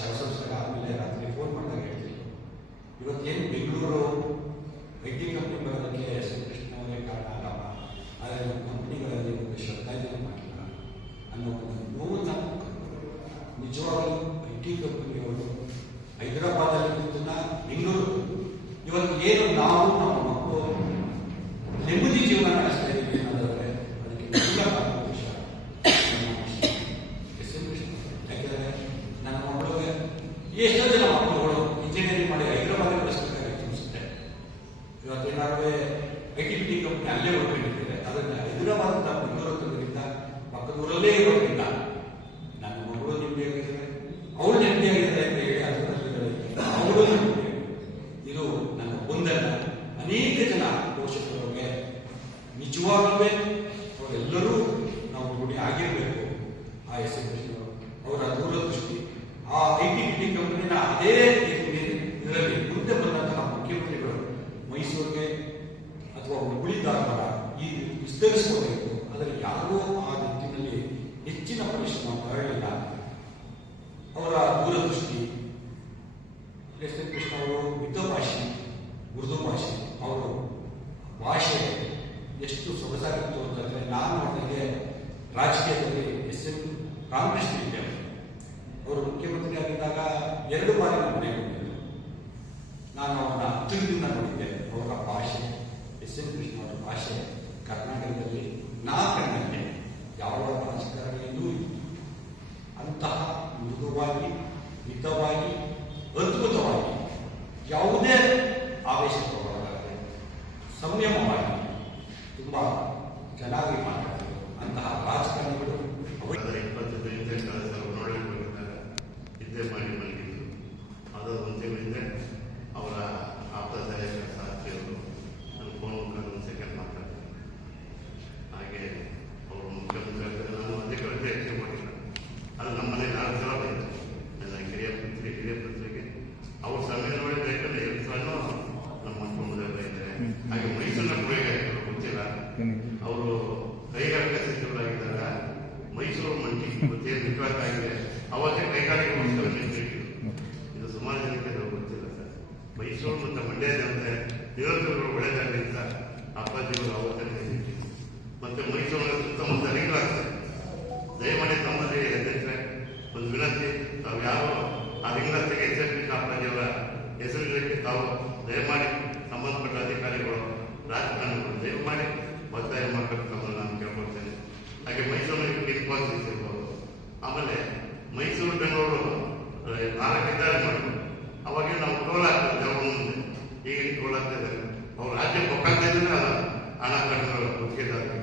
ಶವಸಂಸ್ಕಾರ ಆದಮೇಲೆ ರಾತ್ರಿ ಫೋನ್ ಮಾಡಿದಾಗ ಹೇಳ್ತಿದ್ರು, ಇವತ್ತೇನು ಬೆಂಗಳೂರು ಐಟಿ ಕಂಪನಿ ಬರೋದಕ್ಕೆ ಎಸ್ ಎಂ ಕೃಷ್ಣ ಅವರೇ ಕಾರಣ ಆಗಲ್ಲ, ಆದರೆ ನಮ್ಮ ಕಂಪನಿಗಳಲ್ಲಿ ಒಂದು ಶ್ರದ್ಧಾಂಜಲಿ ಮಾಡಿಲ್ಲ ಅನ್ನೋ ಒಂದು ನೋವನ್ನು ನಿಜವಾಗಲೂ ಐಟಿ ಕಂಪನಿಯವರು ಹೈದರಾಬಾದಲ್ಲಿ ನಿಂತನ್ನ ಬೆಂಗಳೂರು ಇವತ್ತು ಏನು ನಾವು ನಮ್ಮ ಮಕ್ಕಳು ನೆಮ್ಮದಿ ಜೀವನ ನಡೆಸ್ತಾ ಇದ್ದೀವಿ ಅನ್ನೋದಾದ್ರೆ ಅದಕ್ಕೆ ಮೂಲ ಕಾರಣಾಂಶ ಎಸ್ ಎಂ ಕೃಷ್ಣ. ಯಾಕೆಂದರೆ ನನ್ನ ಮಕ್ಕಳಿಗೆ ಎಷ್ಟೋ ಜನ ಮಕ್ಕಳುಗಳು ಇಂಜಿನಿಯರಿಂಗ್ ಮಾಡಿ ಹೈದರಾಬಾದ್ ಕಳಿಸ್ಬೇಕಾಗಿತ್ತು ಅನಿಸುತ್ತೆ. ಇವತ್ತೇನಾದ್ರೂ ಐಟಿ ಬಿಟಿ ಕಂಪನಿ ಅಲ್ಲೇ ಹೋಗ್ಕೊಂಡಿದ್ದಾರೆ. ಅದನ್ನು ಹೈದರಾಬಾದ್ ಬೆಂಗಳೂರು ತಂದ್ರಿಂದ ಪಕ್ಕದ ಊರಲ್ಲೇ ಇರೋದ್ರಿಂದ ನನ್ನ ಮಗಳು ನೆಮ್ಮದಿಯಾಗಿದ್ದಾರೆ, ಅವಳು ನೆಮ್ಮದಿಯಾಗಿದ್ದಾರೆ ಅಂತ ಹೇಳಿ ಅವರು ಇದು ನನ್ನ ಒಂದಲ್ಲ, ಅನೇಕ ಜನ ಪೋಷಕರಿಗೆ ನಿಜವಾಗಲೂ ಅವರೆಲ್ಲರೂ ನಾವು ಋಣಿ ಆಗಿರಬೇಕು. ಆ ಎಸ್ ಎಂ ಕೃಷ್ಣ ಅವರ ದೂರದೃಷ್ಟಿ, ಆ ಐಟಿ ಬಿಟಿ ಕಂಪನಿನ ಅದೇ ಇದರಲ್ಲಿ ಮುಂದೆ ಬಂದಂತಹ ಮುಖ್ಯಮಂತ್ರಿಗಳು ಮೈಸೂರಿಗೆ ಅಥವಾ ಹುಬ್ಬಳ್ಳಿ ಧಾರವಾಡ ಈ ವಿಸ್ತರಿಸಬೇಕು. ಆದರೆ ಯಾರೂ ಆ ನಿಟ್ಟಿನಲ್ಲಿ ಹೆಚ್ಚಿನ ಪರಿಶ್ರಮ ಬರಲಿಲ್ಲ. ಅವರ ದೂರದೃಷ್ಟಿ. ಎಸ್ ಎಂ ಕೃಷ್ಣ ಅವರು ಮಿತಭಾಷಿ, ಉರ್ದು ಭಾಷೆ, ಅವರು ಭಾಷೆ ಎಷ್ಟು ಸೊಗಸಾಗಿತ್ತು ಅಂತಂದರೆ, ನಾನು ಅವರಿಗೆ ರಾಜಕೀಯದಲ್ಲಿ ಎಸ್ ಎಂ ರಾಮಕೃಷ್ಣ ಹೆಗಡೆ ಅವರು ಮುಖ್ಯಮಂತ್ರಿ ಆಗಿದ್ದಾಗ 2 ಬಾರಿ ನಮ್ಮ ಮನೆಗೆ ಬಂದಿದ್ದರು. ನಾನು ಅವರ ಹತ್ತಿರದಿಂದ ನೋಡಿದ್ದೆ. ಅವರ ಭಾಷೆ, ಎಸ್ ಎಂ ಕೃಷ್ಣ ಅವರ ಭಾಷೆ ಕರ್ನಾಟಕದಲ್ಲಿ ನಾ ಕಂಡಂತೆ ಯಾವ ರಾಜಕಾರಣಿಯೂ ಅಂತಹ ಮೃದುವಾಗಿ, ಮಿತವಾಗಿ, ಅದ್ಭುತವಾಗಿ, ಯಾವುದೇ ಆವೇಶಪರವಾಗದೆ ಸಂಯಮವಾಗಿ ತುಂಬಾ ಚೆನ್ನಾಗಿ ಮಾತಾಡ್ತಾರೆ. ಅಂತಹ ರಾಜಕಾರಣಿಗಳು ಅದರ 25 ಕೆಲಸ ನೋಡಲಿಕ್ಕೆ ಬಂದಿದ್ದಾರೆ. ಇದ್ದೇ ಮಾಡಿ ಮಲಗಿದ್ರು. ಅದರ ಒಂದು ತಿಂಗಳ ಹಿಂದೆ ಅವರ ಆಪ್ತ ಸಹಾಯಕ ಸಾಕ್ಷಿಯವರು ನನ್ನ ಫೋನ್ ಮುಖಾಂತರ ಒಂದು ಸೆಕೆಂಡ್ ಮಾತಾಡ್ತಾರೆ. ಹಾಗೆ ಅವರು ಮುಖ್ಯಮಂತ್ರಿ ಆಗ್ತಾರೆ. ನಾನು ಅಧಿಕಾರತೆ ಹೆಚ್ಚು ಮಾಡಿಲ್ಲ. ಅದು ನಮ್ಮ ಮನೆಯಲ್ಲಿ 4 ಸಲ ಬಂದಿದೆ. ನನ್ನ ಹಿರಿಯ ಪುತ್ರಿಗೆ ಅವ್ರ ಸಮಯ ನೋಡಿ ಬೇಕಂದ್ರೆ 2 ಸಲ ನಮ್ಮ ಕುಟುಂಬದಲ್ಲ ಇದ್ದಾರೆ. ಹಾಗೆ ಮೈಸೂರಿನ ಪುಳಿಗೆ ಗೊತ್ತಿಲ್ಲ. ಅವರು ಕೈಗಾರಿಕಾ ಸಚಿವರಾಗಿದ್ದಾಗ ಮೈಸೂರು ಮಂಡಿ ಇವತ್ತೇನು ವಿಕಾಸ ಆಗಿದೆ, ಅವತ್ತೇ ಕೈಗಾರಿಕೆ ಮಕ್ಕಳು ನಿಂತಿದ್ರು. ಇದು ಸುಮಾರು ಜನಕ್ಕೆ ಅದು ಗೊತ್ತಿಲ್ಲ ಸರ್. ಮೈಸೂರು ಮತ್ತು ಮಂಡ್ಯ ಜನತೆ ನಿರಂತರಗಳು ಒಳ್ಳೆಯದಾಗಲಿ ಅಂತ ಅಪ್ಪಾಜಿಗಳು ಅವತ್ತೇ ನಿಂತಿದ್ರು. ಮತ್ತೆ ಮೈಸೂರಿನ ಸುತ್ತಮುತ್ತ ರಿಂಗ್ ಆಗ್ತದೆ. ದಯಮಾಡಿ ತಮ್ಮಲ್ಲಿ ಅಧ್ಯಕ್ಷರೇ ಒಂದು ವಿನಂತಿ, ತಾವು ಯಾರು ಆ ರಿಂಗ್ಲತ್ತಿಗೆ ಎಚ್ಚರಿಕೆ ಅಪ್ಪಾಜಿಯವರ ಹೆಸರುಗಳಿಗೆ ತಾವು ದಯಮಾಡಿ ಸಂಬಂಧಪಟ್ಟ ಅಧಿಕಾರಿಗಳು, ರಾಜಕಾರಣಿಗಳು ದಯಮಾಡಿ ಒತ್ತಾಯ ಮಾಡಬೇಕು ತಮ್ಮನ್ನು ನಾನು ಕೇಳ್ಕೊಳ್ತೇನೆ. ಹಾಗೆ ಮೈಸೂರಿನಲ್ಲಿ ಡಿಪಾಸಿಟ್ ಇರ್ಬೋದು. ಆಮೇಲೆ ಮೈಸೂರು ಬೆಂಗಳೂರು 4 ಹೆದ್ದಾರಿ ಮಾಡಬೇಕು. ಅವಾಗ ನಾವು ಟೋಲ್ ಆಗ್ತದೆ ದೇವರ ಮುಂದೆ. ಈಗ ಟೋಲ್ ಆಗ್ತಾ ಇದ್ದಾರೆ. ಅವ್ರು ರಾಜ್ಯ ಒಪ್ಪಾಗ್ತಾ ಇದ್ರೆ ಹಣ ಕಟ್ಟಲು ಒಪ್ಪಿದ್ದಾರೆ.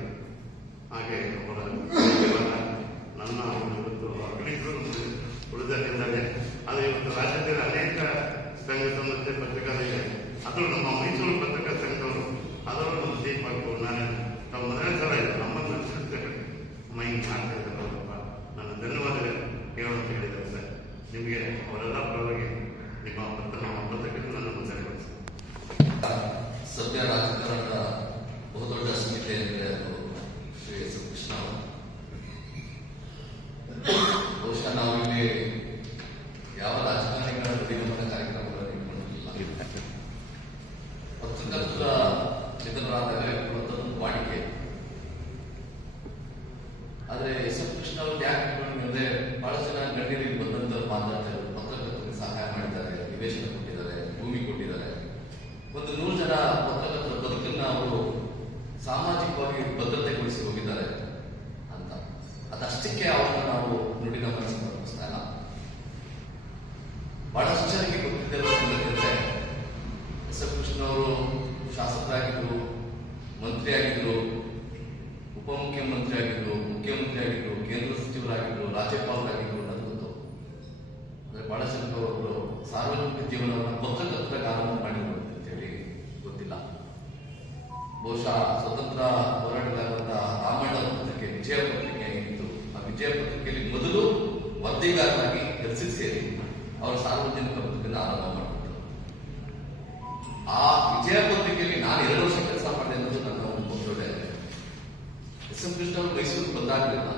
ಹಾಗೆ ಅವರ ನನ್ನ ಇವತ್ತು ಅಗ್ನಿಗಳು ಉಳಿದಿದ್ದಾರೆ. ಅದು ಇವತ್ತು ರಾಜ್ಯದಲ್ಲಿ ಅನೇಕ ಸಂಘ ಸಂಸ್ಥೆ ಪತ್ರಿಕಾದಿದೆ. ಅದು ನಮ್ಮ ಮೈಸೂರು ಪತ್ರಿಕಾ ಸಂಘದವರು ಅದರಲ್ಲೂ ಒಂದು ದೀಪ ಹಾಕು. ನಾನು ತಾವು ಮೊದಲನೇ ಸಲ ಇದು ನಮ್ಮನ್ನು ಅನಿಸುತ್ತೇವೆ ಮೈಂಡ್ ಮಾಡ್ತಾ ಇದ್ದಾರಲ್ಲಪ್ಪ, ನನ್ನ ಧನ್ಯವಾದಗಳು ಕೇಳೋಂತ ಹೇಳಿದ್ದಾರೆ ಸರ್. ನಿಮಗೆ ಅವರೆಲ್ಲ ಪರವಾಗಿ ನಮ್ಮ ಪತ್ರಿಕೆಯನ್ನು ನನ್ನ ಮುಂದೆ ಸದ್ಯ ರಾಜಕಾರಣದ ಬಹುದೊಡ್ಡ ಸ್ಮಿತೆ ಅಂದರೆ ಅದು ಶ್ರೀ ಎಸ್ ಎಂ ಕೃಷ್ಣ ಅವರು. ಬಹುಶಃ ನಾವು ಇಲ್ಲಿ ಯಾವ ರಾಜಕಾರಣಿಗಳ ನುಡಿಗಮನ ಕಾರ್ಯಕ್ರಮಗಳನ್ನು ಇಟ್ಕೊಂಡಿಲ್ಲ. ಪತ್ರಕರ್ತರ ನಿಧನರಾದಾಗ ಇಟ್ಕೊಳ್ಳೋದೊಂದು ವಾಡಿಕೆ. ಆದರೆ ಎಸ್ ಎಂ ಕೃಷ್ಣ ಅವರು ಯಾಕೆ ಇಟ್ಕೊಂಡ್ರೆ ಬಹಳ ಜನ ಗಣ್ಯರಿಗೆ ಬಂದಂತ ಮಾತಾಡ್ತಾರೆ. ಪತ್ರಕರ್ತರಿಗೆ ಸಹಾಯ ಮಾಡಿದ್ದಾರೆ, ನಿವೇಶನ ಕೊಟ್ಟಿದ್ದಾರೆ, ಭೂಮಿ ಕೊಟ್ಟಿದ್ದಾರೆ. ಒಂದು 100 ಜನ ಪತ್ರಕರ್ತರ ಬದುಕನ್ನ ಅವರು ಸಾಮಾಜಿಕವಾಗಿ ಭದ್ರತೆಗೊಳಿಸಿ ಹೋಗಿದ್ದಾರೆ ಅಂತ. ಅದಷ್ಟಕ್ಕೆ ಅವರನ್ನು ನಾವು ನುಡಿಗಮನ ಸಮರ್ಪಿಸ್ತಾ ಇಲ್ಲ. ಉಪಮುಖ್ಯಮಂತ್ರಿ ಆಗಿದ್ರು, ಮುಖ್ಯಮಂತ್ರಿ ಆಗಿದ್ರು, ಕೇಂದ್ರ ಸಚಿವರಾಗಿದ್ರು, ರಾಜ್ಯಪಾಲರಾಗಿದ್ರು ಅನ್ನೋದು ಗೊತ್ತು. ಅಂದ್ರೆ ಬಹಳ ಜನ ಅವರು ಸಾರ್ವಜನಿಕ ಜೀವನವನ್ನು ಪತ್ರಕರ್ತರಾಗಿ ಆರಂಭ ಮಾಡಿದ್ರು ಅಂತೇಳಿ ಗೊತ್ತಿಲ್ಲ. ಬಹುಶಃ ಸ್ವತಂತ್ರ ಹೋರಾಟಗಾರರಾದ ರಾಮಣ್ಣ ಪತ್ರಿಕೆ, ವಿಜಯ ಪತ್ರಿಕೆ ಇತ್ತು. ಆ ವಿಜಯ ಪತ್ರಿಕೆಯಲ್ಲಿ ಮೊದಲು ವರದಿಗಾರರಾಗಿ ಕೆಲಸಕ್ಕೆ ಸೇರಿ ಅವರು ಸಾರ್ವಜನಿಕ ಪತ್ರಿಕೆಯನ್ನು ಆರಂಭ ಮಾಡಿದ್ರು. ಆ ವಿಜಯ ಪತ್ರಿಕೆಯಲ್ಲಿ ನಾನು 2 ವರ್ಷ ಕೆಲಸ ಮಾಡಿದೆ ಅನ್ನೋದು ನನ್ನ ಒಂದು ದೊಡ್ಡ ಎಸ್ ಎಂ ಕೃಷ್ಣ ಅವರು ಮೈಸೂರಿಗೆ ಬಂದಾಗಲಿಲ್ಲ.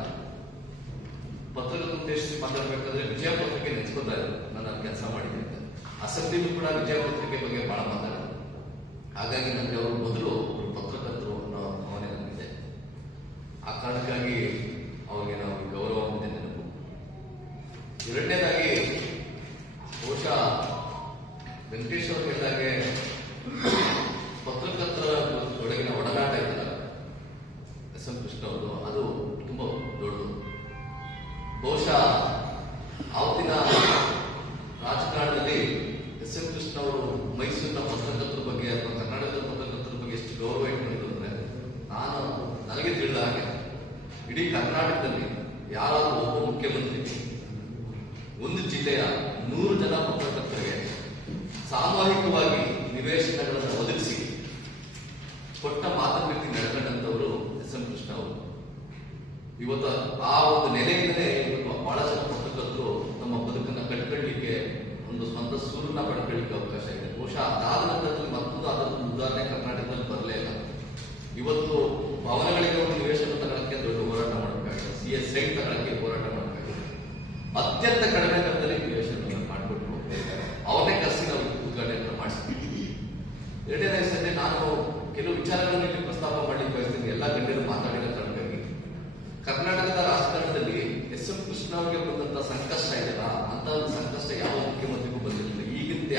ಪತ್ರಕರ್ತರ ಉದ್ದೇಶಿಸಿ ಮಾತಾಡಬೇಕಾದ್ರೆ ವಿಜಯ ಪತ್ರಿಕೆ ನೆನೆಸ್ಕೊತಾ ಇದ್ರು ನಾನು ಕೆಲಸ ಮಾಡಿದ್ದೆ. ಅಸೆಂಬ್ಲಿಗೂ ಕೂಡ ವಿಜಯ ಪತ್ರಿಕೆ ಬಗ್ಗೆ ಬಹಳ ಮಾತಾಡಿದ್ರು. ಹಾಗಾಗಿ ನನಗೆ ಅವರು ಮೊದಲು ಪತ್ರಕರ್ತರು ಅನ್ನೋ ಭಾವನೆ ನನಗಿದೆ. ಆ ಕಾರಣಕ್ಕಾಗಿ ಅವ್ರಿಗೆ ನಾವು ಗೌರವ ಮುಂದೆ ನೆನಪು. ಎರಡನೇದಾಗಿ ಬಹುಶಃ ವೆಂಕಟೇಶ್ ಅವರು ಹೇಳಿದಾಗೆ ಪತ್ರಕರ್ತರ ಒಳಗಿನ ಒಡನಾಟ ಇದ್ದಲ್ಲ ಎಸ್ ಎಂ ಕೃಷ್ಣ ಅವರು, ಅದು ತುಂಬಾ ದೊಡ್ಡದು. ಬಹುಶಃ ಆವತ್ತಿನ ರಾಜಕಾರಣದಲ್ಲಿ ಎಸ್ ಎಂ ಕೃಷ್ಣ ಅವರು ಮೈಸೂರಿನ ಪತ್ರಕರ್ತರ ಬಗ್ಗೆ ಅಥವಾ ಕರ್ನಾಟಕದ ಪತ್ರಕರ್ತರ ಬಗ್ಗೆ ಎಷ್ಟು ಗೌರವ ಇಟ್ಕೊಂಡಿದ್ರು ಅಂದ್ರೆ, ನನಗೆ ತಿಳಿದ ಹಾಗೆ ಇಡೀ ಕರ್ನಾಟಕದಲ್ಲಿ ಯಾರಾದರೂ ಒಬ್ಬ ಮುಖ್ಯಮಂತ್ರಿ ಒಂದು ಜಿಲ್ಲೆಯ 100 ಜನ ಪತ್ರಕರ್ತರಿಗೆ ಸಾಮೂಹಿಕವಾಗಿ ನಿವೇಶನಗಳನ್ನು ಒದಗಿಸಿ ಕೊಟ್ಟ ಮಾತುಕತೆ ನಡೆಕೊಂಡಂತವರು ಎಸ್ ಎಂ ಕೃಷ್ಣ ಅವರು. ಇವತ್ತು ಆ ಒಂದು ನೆಲೆಯಿಂದಲೇ ಬಹಳ ಜನ ಪತ್ರಕರ್ತರು ತಮ್ಮ ಬದುಕನ್ನು ಕಟ್ಕೊಳ್ಳಿಕ್ಕೆ, ಒಂದು ಸ್ವಂತ ಸೂರನ್ನ ಪಡ್ಕೊಳ್ಳಿಕ್ಕೆ ಅವಕಾಶ ಇದೆ. ಬಹುಶಃ ಅದಾದ ನಂತರದಲ್ಲಿ ಮತ್ತೊಂದು ಅದೊಂದು ಉದಾಹರಣೆ ಕರ್ನಾಟಕದಲ್ಲಿ ಬರಲೇ ಇಲ್ಲ. ಇವತ್ತು ಭವನಗಳಿಗೆ ಒಂದು ನಿವೇಶನ ತಗೊಳ್ಳಕ್ಕೆ ದೊಡ್ಡ ಹೋರಾಟ ಮಾಡಬೇಕಾಗಿದೆ. CS ಸೈಟ್ ತಗೊಳ್ಳಕ್ಕೆ ಹೋರಾಟ ಮಾಡಬೇಕಾಗಿದೆ. ಅತ್ಯಂತ ಕಡಿಮೆ ದರದಲ್ಲಿ ನಿವೇಶನ ಮಾಡಿಕೊಟ್ಟು ಅವರೇ ಕರೆಸಿ ನಾವು ಉದ್ಘಾಟನೆ ಮಾಡಿಸ್ತೀವಿ. ಎರಡನೇ ಸಂಜೆ ನಾನು ಕೆಲವು ವಿಚಾರಗಳನ್ನು ಇಲ್ಲಿ ಪ್ರಸ್ತಾಪ ಮಾಡಲಿಕ್ಕೆ ಬಯಸ್ತೀನಿ. ಎಲ್ಲ ಗಣ್ಯರು ಮಾತಾಡಿದ ಕಾರಣಕ್ಕಾಗಿ ಕರ್ನಾಟಕದ ರಾಜಕಾರಣದಲ್ಲಿ ಎಸ್ ಎಂ ಕೃಷ್ಣ ಅವರಿಗೆ ಬಂದಂತ ಸಂಕಷ್ಟ ಇದೆಯಲ್ಲ, ಅಂತ ಒಂದು ಸಂಕಷ್ಟ ಯಾವ ಮುಖ್ಯಮಂತ್ರಿಗೂ ಬಂದಿರಲಿಲ್ಲ. ಈಗಿಂತ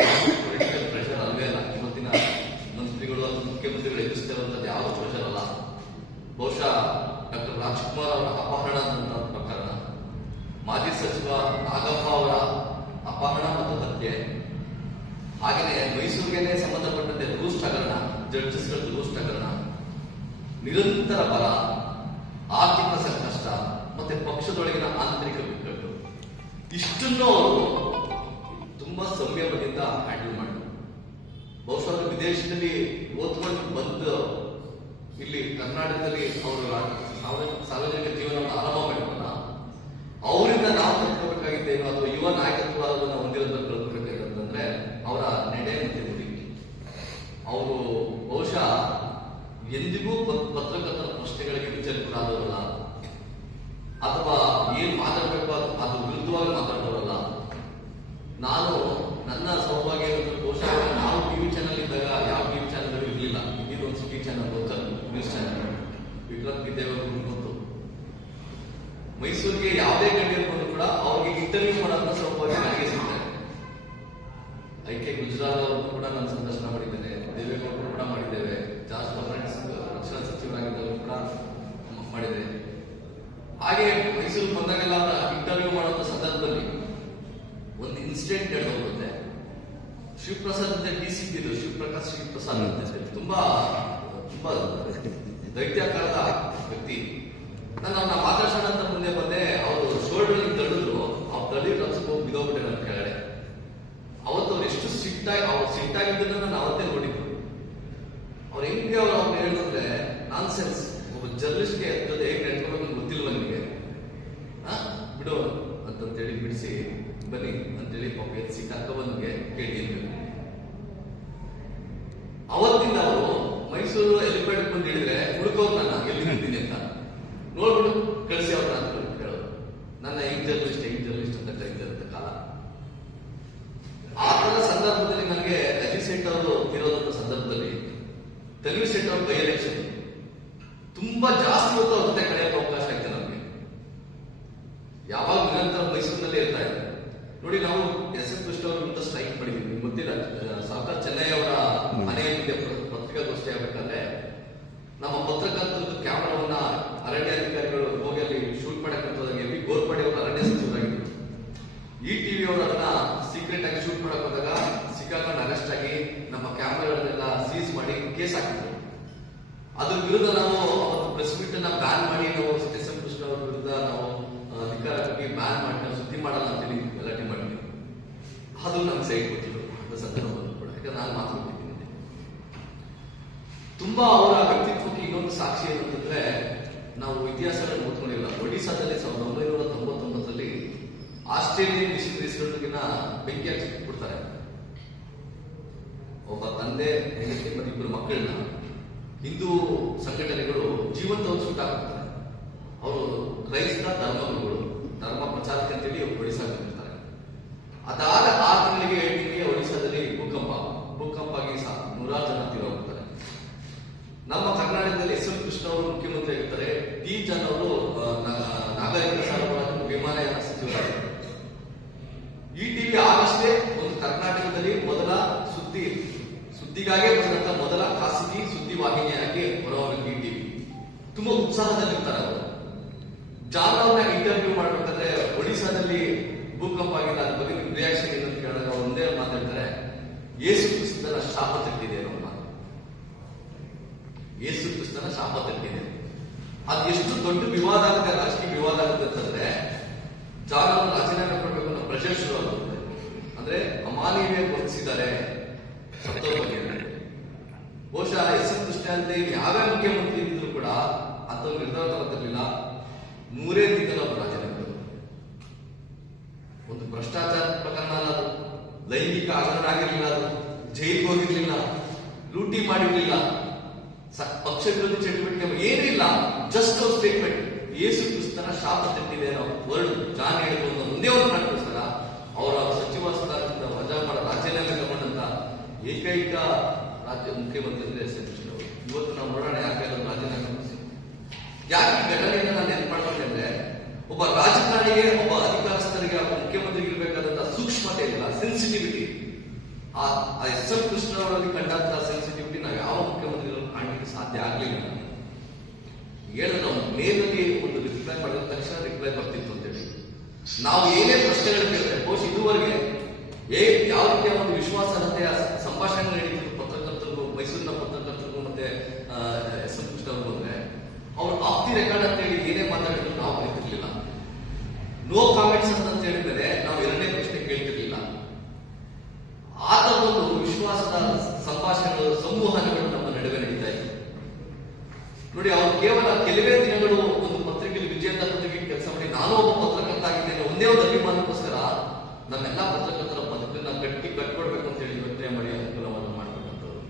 ಪೊಲಿಟಿಕಲ್ ಪ್ರೆಷರ್ ಅಲ್ವೇ ಅಲ್ಲ. ಇವತ್ತಿನ ಮಂತ್ರಿಗಳು ಅಥವಾ ಮುಖ್ಯಮಂತ್ರಿಗಳು ಎದುರಿಸ್ತಿರುವಂತದ್ದು ಯಾವ ಪ್ರೆಷರ್ ಅಲ್ಲ. ಬಹುಶಃ ಡಾಕ್ಟರ್ ರಾಜ್ಕುಮಾರ್ ಅವರ ಅಪಹರಣ ಅಂತ ಪ್ರಕರಣ, ಮಾಜಿ ಸಚಿವ ನಾಗಪ್ಪ ಅವರ ಅಪಹರಣ ಮತ್ತು ಹತ್ಯೆ, ಹಾಗೆಯೇ ಮೈಸೂರಿಗೆ ಸಂಬಂಧಪಟ್ಟಂತೆ ರೂಸ್ಟ್ ಹಗರಣ, ಜಡ್ಜಸ್ಗಳ ರೂಸ್ಟ್ ಹಗರಣ, ನಿರಂತರ ಬರ, ಆರ್ಥಿಕ ಸಂಕಷ್ಟ ಮತ್ತೆ ಪಕ್ಷದೊಳಗಿನ ಆಂತರಿಕ ಬಿಕ್ಕಟ್ಟು, ಇಷ್ಟನ್ನು ಅವರು ತುಂಬಾ ಸಂಯಮದಿಂದ ಹ್ಯಾಂಡಲ್ ಮಾಡಿದ್ರು. ಬಹುಶಃ ವಿದೇಶದಲ್ಲಿ ಓದ್ಕೊಂಡು ಬಂದು ಇಲ್ಲಿ ಕರ್ನಾಟಕದಲ್ಲಿ ಅವರು ಸಾರ್ವಜನಿಕ ಜೀವನವನ್ನು ಆರಂಭ ಮಾಡಿದ್ರಲ್ಲ, ಅವರಿಂದ ನಾವು ಕಲ್ತ್ಕೋಬೇಕಾಗಿದ್ದೇನು ಅಥವಾ ಯುವ ನಾಯಕತ್ವವನ್ನು ಹೊಂದಿರೋದನ್ನು ಕಲ್ತ್ಕೋಬೇಕಾಗಿರೋದಂದ್ರೆ ಅವರ ನಡೆ ಮತ್ತು ನುಡಿ. ಅವರು ಬಹುಶಃ ಎಂದಿಗೂ ಪತ್ರಕರ್ತರ ಪ್ರಶ್ನೆಗಳಿಗೆ ವಿಚಲಿತರಾದವರಲ್ಲ, ಅಥವಾ ಏನ್ ಮಾತಾಡಬೇಕು ಅದು ವಿರುದ್ಧವಾಗಿ ಮಾತಾಡೋರಲ್ಲ. ನಾನು ನನ್ನ ಸೌಭಾಗ್ಯ ಬಹುಶಃ ನಾವು ಟಿವಿ ಚಾನಲ್ ಇದ್ದಾಗ ಯಾವ ಟಿವಿ ಚಾನಲ್ ಇರಲಿಲ್ಲ. ಇದು ಒಂದು ಸಿಟಿ ಚಾನಲ್ ಗೊತ್ತಲ್ಲ, ನ್ಯೂಸ್ ಚಾನಲ್, ವಿಕ್ರಮ್ ದೇವರು ಗೊತ್ತು. ಮೈಸೂರಿಗೆ ಯಾವುದೇ ಗಣ್ಯರು ಬಂದು ಕೂಡ ಅವ್ರಿಗೆ ಇಂಟರ್ವ್ಯೂ ಮಾಡೋದನ್ನ ಸೌಭಾಗ್ಯ ನನಗೆ ಸಿಗ್ತಾರೆ. ಐಕೆ ಗುಜರಾಲ್ ಅವರು ಕೂಡ ನಾನು ಸಂದರ್ಶನ ಮಾಡಿದ್ದೇನೆ, ದೇವೇಗೌಡರು ಕೂಡ ಮಾಡಿದ್ದೇವೆ, ಜಾರ್ಜ್ ಫರ್ನಾಂಡಿಸ್ ರಕ್ಷಣಾ ಸಚಿವರಾಗಿದ್ದವರು ಕೂಡ ಮಾಡಿದ್ದೇನೆ. ಹಾಗೆ ಮೈಸೂರು ಬಂದಾಗೆಲ್ಲ ಇಂಟರ್ವ್ಯೂ ಮಾಡುವಂತ ಸಂದರ್ಭದಲ್ಲಿ ಒಂದು ಇನ್ಸಿಡೆಂಟ್ ನಡೆದೋಗುತ್ತೆ. ಶಿವಪ್ರಸಾದ್ ಅಂತ DCP ಇದ್ರು, ಶಿವಪ್ರಕಾಶ್ ಶಿವಪ್ರಸಾದ್ ಅಂತ ಹೇಳಿ ತುಂಬಾ ತುಂಬಾ ದೈತ್ಯಾಕಾರದ ವ್ಯಕ್ತಿ. ನಾನು ಅವ್ರನ್ನ ಮಾತಾಡ್ಸೋಣ ಅಂತ ಮುಂದೆ ಬಂದೆ. ಅವರು ಶೋಲ್ಡರ್ ತಡೆದ್ರು, ಅವ್ರು ತಡೆದು ಸ್ವಲ್ಪ ಬಿದೋಗ್ಬಿಟ್ಟೆ ನನ್ನ ಕೆಳಗಡೆ. ಅವತ್ತು ಅವ್ರು ಎಷ್ಟು ಸ್ಟ್ರಿಕ್ಟ್ ಆಗಿದ್ದನ್ನ ನಾನು ಅವತ್ತೇ ನೋಡಿದ್ರು. ಅವ್ರು ಹೆಂಗೆ ಅವ್ರು ಹೇಳಿದ್ರೆ, ನಾನ್ ಸೆನ್ಸ್, ಒಬ್ಬ ಜರ್ನಲಿಸ್ಟ್ಗೆ ಜೊತೆ ಹೇಗೆ ನಡ್ಕೋಬೇಕು ಗೊತ್ತಿಲ್ವ ನಿಮಗೆ, ಬಿಡು ಅಂತಂತೇಳಿ ಬಿಡಿಸಿ ಬನ್ನಿ ಅಂತೇಳಿ ಪಾಪ ಎತ್ಸಿ ಕರ್ಕೊಂಡ್ಬಂದ್ಗೆ ಕೇಳಿ ಏನ್ಬೇಕು. ಅವತ್ತಿಂದ ಅವರು ಮೈಸೂರು ಎಲಿಫೆಂಟ್ ಬಂದು ಹೇಳಿದ್ರೆ ಹುಡುಕೋರು ನನ್ನ ಎಲ್ಲಿ ನಿಂತೀನಿ ಅಂತ ನೋಡ್ಬಿಟ್ಟು ಕಳಿಸಿ ಅವ್ರನ್ನ ಅಂತ ಹೇಳೋದು. ನನ್ನ ಹೆಂಗ್ ಜರ್ನಲಿಸ್ಟ್ ಅಂತ ಕರೀತಿರಂತ ಕಾಲ. ಆ ತರ ಸಂದರ್ಭದಲ್ಲಿ ನನಗೆ ಅಜಿತ್ ಸೇಠ್ ಅವರು ಇರೋದಂತ ಸಂದರ್ಭದಲ್ಲಿ ತನ್ವೀರ್ ಸೇಠ್ ಅವ್ರ ಬೈ ಎಲೆಕ್ಷನ್ ತುಂಬಾ ಜಾಸ್ತಿ ಹೊತ್ತು ಅವ್ರ ಜೊತೆ ಕಳೆಯಕ್ಕೆ ಅವಕಾಶ ಆಯ್ತು ನಮಗೆ. ಯಾವಾಗ ನಿರಂತರ ಮೈಸೂರಿನಲ್ಲೇ ಇರ್ತಾ ಇದೆ ನೋಡಿ. ನಾವು ಎಸ್ ಎಂ ಕೃಷ್ಣ ಅವ್ರ ವಿರುದ್ಧ ಸ್ಟ್ರೈಕ್ ಮಾಡಿದ್ವಿ. ನಿಮ್ಗೆ ಗೊತ್ತಿಲ್ಲ, ಸಾವುಕಾರ ಚೆನ್ನೈ ಅವರ ಮನೆಯ ಮುಂದೆ ಪತ್ರಿಕಾಗೋಷ್ಠಿ ಆಗ್ಬೇಕಾದ್ರೆ ನಮ್ಮ ಪತ್ರಕರ್ತರದ್ದು ಕ್ಯಾಮರಾವನ್ನ ಅರಣ್ಯ ಅಧಿಕಾರಿಗಳು ಹೋಗಿ ಅಲ್ಲಿ ಶೂಟ್ ಮಾಡಕ್ಕೆ ಹೋದಾಗ ಗೋರ್ಪಡೆ ಅವರು ಅರಣ್ಯ ಸಚಿವರಾಗಿದ್ರು. ETV ಅವರು ಅದನ್ನ ಸೀಕ್ರೆಟ್ ಆಗಿ ಶೂಟ್ ಮಾಡಕ್ ಹೋದಾಗ ಸಿಕ್ಕಾಕೊಂಡು ಅರೆಸ್ಟ್ ಆಗಿ ನಮ್ಮ ಕ್ಯಾಮರಾಗಳನ್ನೆಲ್ಲ ಸೀಸ್ ಮಾಡಿ ಕೇಸ್ ಹಾಕಿದ್ರು. ಅದ್ರ ವಿರುದ್ಧ ನಾವು ಅವತ್ತು ಪ್ರೆಸ್ ಮೀಟ್ ಅನ್ನ ಬ್ಯಾನ್ ಅವರ ವ್ಯಕ್ತಿತ್ವಕ್ಕೆ ಇನ್ನೊಂದು ಸಾಕ್ಷಿ ಏನಂತಂದ್ರೆ, ನಾವು ಇತಿಹಾಸಗಳನ್ನು ಓದ್ಕೊಂಡಿಲ್ಲ. ಒಡಿಶಾದಲ್ಲಿ 1999ರಲ್ಲಿ ಆಸ್ಟ್ರೇಲಿಯನ್ ಮಿಷನರೀಸ್ಗಳಿಗಿನ ಬೆಂಕಿ ಹಚ್ಚಿಬಿಡ್ತಾರೆ. ಒಬ್ಬ ತಂದೆ ಹೆಂಡತಿ ಮತ್ತು 2 ಮಕ್ಕಳನ್ನ ಹಿಂದೂ ಸಂಘಟನೆಗಳು ಜೀವಂತವಾಗಿ ಸುಟ್ಟಾಕ್ತಾರೆ. ಅವರು ಕ್ರೈಸ್ತ ಧರ್ಮಗುರುಗಳು, ಧರ್ಮ ಪ್ರಚಾರಕ್ಕೆ ಅಂತೇಳಿ ಒಡಿಶಾಗೆ ಬರ್ತಾರೆ. ಅದಾದ 6 ತಿಂಗಳಿಗೆ 7 ತಿಂಗಳಿಗೆ ಒಡಿಶಾದಲ್ಲಿ ಭೂಕಂಪ ಆಗಿ 100 ಜನ ತೀರೋಗ್ತಾರೆ. ನಮ್ಮ ಕರ್ನಾಟಕದಲ್ಲಿ ಎಸ್ ಎಂ ಕೃಷ್ಣ ಅವರು ಮುಖ್ಯಮಂತ್ರಿ ಆಗಿರ್ತಾರೆ. ಟಿ ಜನ್ ಅವರು ನಾಗರಿಕ ಸರಬರಾಜು ವಿಮಾನಯಾನ ಸಚಿವರಾಗಿರ್ತಾರೆ. ಈ ಟಿವಿ ಆಗಷ್ಟೇ ಒಂದು ಕರ್ನಾಟಕದಲ್ಲಿ ಮೊದಲ ಸುದ್ದಿಗಾಗೆ ಬಂದಂತ ಮೊದಲ ಖಾಸಗಿ ಸುದ್ದಿ ವಾಹಿನಿಯಾಗಿ ಹೊರಹೊಮ್ಮಿದ ಈ ಟಿವಿ. ತುಂಬಾ ಉತ್ಸಾಹದಲ್ಲಿರ್ತಾರೆ ಅವರು. ಜಾನ್ ಅವ್ರನ್ನ ಇಂಟರ್ವ್ಯೂ ಮಾಡ್ಬೇಕಾದ್ರೆ ಒಡಿಶಾದಲ್ಲಿ ಭೂಕಂಪ ಆಗಿಲ್ಲ, ಅದ್ರ ಬಗ್ಗೆ ನಿಮ್ ರಿಯಾಕ್ಷನ್ ಏನು ಅಂತ ಕೇಳಿದಾಗ ಅವ್ರು ಒಂದೇ ಮಾತಾಡ್ತಾರೆ, ಯೇಸು ಕ್ರಿಸ್ತನ ಶಾಪ ತಟ್ಟಿದೆ ಅನ್ನೋ ಮಾತು. ಯೇಸು ಕ್ರಿಸ್ತನ ಶಾಪ ತಟ್ಟಿದೆ. ಅದು ಎಷ್ಟು ದೊಡ್ಡ ವಿವಾದ ಆಗುತ್ತೆ, ರಾಜಕೀಯ ವಿವಾದ ಆಗುತ್ತೆ ಅಂತಂದ್ರೆ, ಜಾನ್ ಅವರು ರಾಜೀನಾಮೆ ಕೊಡಬೇಕು ಅನ್ನೋ ಪ್ರೆಷರ್ ಶುರು ಆಗುತ್ತೆ. ಅಂದ್ರೆ ಅಮಾನವೀಯ ವರ್ತಿಸಿದ್ದಾರೆ ಸತ್ತೋರ್ ಬಗ್ಗೆ. ಬಹುಶಃ ಎಸ್ ಎಂ ಕೃಷ್ಣ ಅಂತ ಯಾವ್ಯಾವ ಮುಖ್ಯಮಂತ್ರಿ ಇದ್ರು ಕೂಡ ಅಂತ ನಿರ್ಧಾರ ತಗೋತಿರ್ಲಿಲ್ಲ. 100 ದಿನದಲ್ಲಿ ಅವರು ರಾಜೀನಾಮೆ. ಒಂದು ಭ್ರಷ್ಟಾಚಾರ ಪ್ರಕರಣ ಅಲ್ಲ ಅದು, ಲೈಂಗಿಕ ಹಗರಣ ಆಗಿರ್ಲಿಲ್ಲ, ಅದು ಜೈಲಿಗೆ ಹೋಗಿರ್ಲಿಲ್ಲ, ಲೂಟಿ ಮಾಡಿರ್ಲಿಲ್ಲ, ಪಕ್ಷ ವಿರೋಧಿ ಚಟುವಟಿಕೆ ಏನೂ ಇಲ್ಲ. ಜಸ್ಟ್ ಅವ್ರ ಸ್ಟೇಟ್ಮೆಂಟ್, ಯೇಸು ಕ್ರಿಸ್ತನ ಶಾಪ ತಟ್ಟಿದೆ ಅನ್ನೋ ವರ್ಡ್ ಜಾನ್ ಹೇಳಿದ್ರು ಅನ್ನೋ ಒಂದೇ ಒಂದು ಕಾರಣಕ್ಕೋಸ್ಕರ ಅವರ ಸಚಿವ ಸ್ಥಾನದಿಂದ ವಜಾ ಮಾಡೋ ರಾಜೀನಾಮೆ ತಗೊಂಡಂತ ಏಕೈಕ ರಾಜ್ಯ ಮುಖ್ಯಮಂತ್ರಿ ಅಂದ್ರೆ ಎಸ್ ಎಂ ಕೃಷ್ಣ ಅವರು. ಇವತ್ತು ನಾವು ನೋಡೋಣ ಯಾಕೆ ರಾಜೀನಾಮೆ ಯಾಕೆ ಈ ಘಟನೆಯನ್ನು ನಾನು ನೆನಪು ಮಾಡ್ಕೊಂಡೆ ಅಂದ್ರೆ, ಒಬ್ಬ ರಾಜಕಾರಣಿಗೆ, ಒಬ್ಬ ಅಧಿಕಾರಸ್ಥರಿಗೆ, ಒಬ್ಬ ಮುಖ್ಯಮಂತ್ರಿಗೆ ಇರಬೇಕಾದಂತಹ ಸೂಕ್ಷ್ಮತೆ ಇಲ್ಲ, ಸೆನ್ಸಿಟಿವಿಟಿ. ಆ ಎಸ್ ಎಂ ಕೃಷ್ಣ ಅವರಲ್ಲಿ ಕಂಡಂತಹ ಸೆನ್ಸಿಟಿವಿಟಿ ನಾವು ಯಾವ ಮುಖ್ಯಮಂತ್ರಿಗಳು ಕಾಣಲಿಕ್ಕೆ ಸಾಧ್ಯ ಆಗ್ಲಿಲ್ಲ. ಹೇಳಿದ ಮೇಲಲ್ಲಿ ಒಂದು ರಿಪ್ಲೈ ಮಾಡಿದ ತಕ್ಷಣ ರಿಪ್ಲೈ ಬರ್ತಿತ್ತು ಅಂತೇಳಿ ನಾವು ಏನೇ ಪ್ರಶ್ನೆಗಳು ಕೇಳ್ತೇವೆ. ಬಹುಶಃ ಇದುವರೆಗೆ ಯಾವ ರೀತಿಯ ಒಂದು ವಿಶ್ವಾಸಾರ್ಹತೆಯ ಸಂಭಾಷಣೆ ನಡೀತಿತ್ತು ಪತ್ರಕರ್ತರಿಗೂ, ಮೈಸೂರಿನ ಪತ್ರಕರ್ತರಿಗೂ ಮತ್ತೆ ಎಸ್ ಎಂ ಕೃಷ್ಣ ಅವರು ಬಂದ್ರೆ, ಅವರು ಆಫ್ ದಿ ರೆಕಾರ್ಡ್ ಅಂತ ಹೇಳಿ ಏನೇ ಮಾತಾಡಿದ್ರು ನಾವು ಕಲಿತಿರ್ಲಿಲ್ಲ. ನೋ ಕಾಮೆಂಟ್ಸ್ ಅಂತ ಹೇಳಿದ್ರೆ ನಾವು 2ನೇ ಪ್ರಶ್ನೆ ಕೇಳ್ತಿರ್ಲಿಲ್ಲ. ಆತ ಒಂದು ವಿಶ್ವಾಸದ ಸಂಭಾಷಣೆಗಳು, ಸಂವಹನಗಳು ನಮ್ಮ ನಡುವೆ ನಡೀತಾ ಇತ್ತು. ನೋಡಿ, ಅವರು ಕೇವಲ ಕೆಲವೇ ದಿನಗಳು ಒಂದು ಪತ್ರಿಕೆಯಲ್ಲಿ ವಿಜೇತ ಪತ್ರಿಕೆಗೆ ಕೆಲಸ ಮಾಡಿ ನಾನು ಒಬ್ಬ ಪತ್ರಕರ್ತ ಆಗಿದ್ದೇನೆ ಒಂದೇ ಒಂದು ಅಭಿಮಾನಕ್ಕೋಸ್ಕರ ನಮ್ಮೆಲ್ಲ ಪತ್ರಕರ್ತರ ಬದುಕನ್ನ ಕಟ್ಕೊಡ್ಬೇಕು ಅಂತ ಹೇಳಿ ಯೋಚನೆ ಮಾಡಿ ಅನುಕೂಲವನ್ನು ಮಾಡಿಕೊಟ್ಟಂತವ್ರು.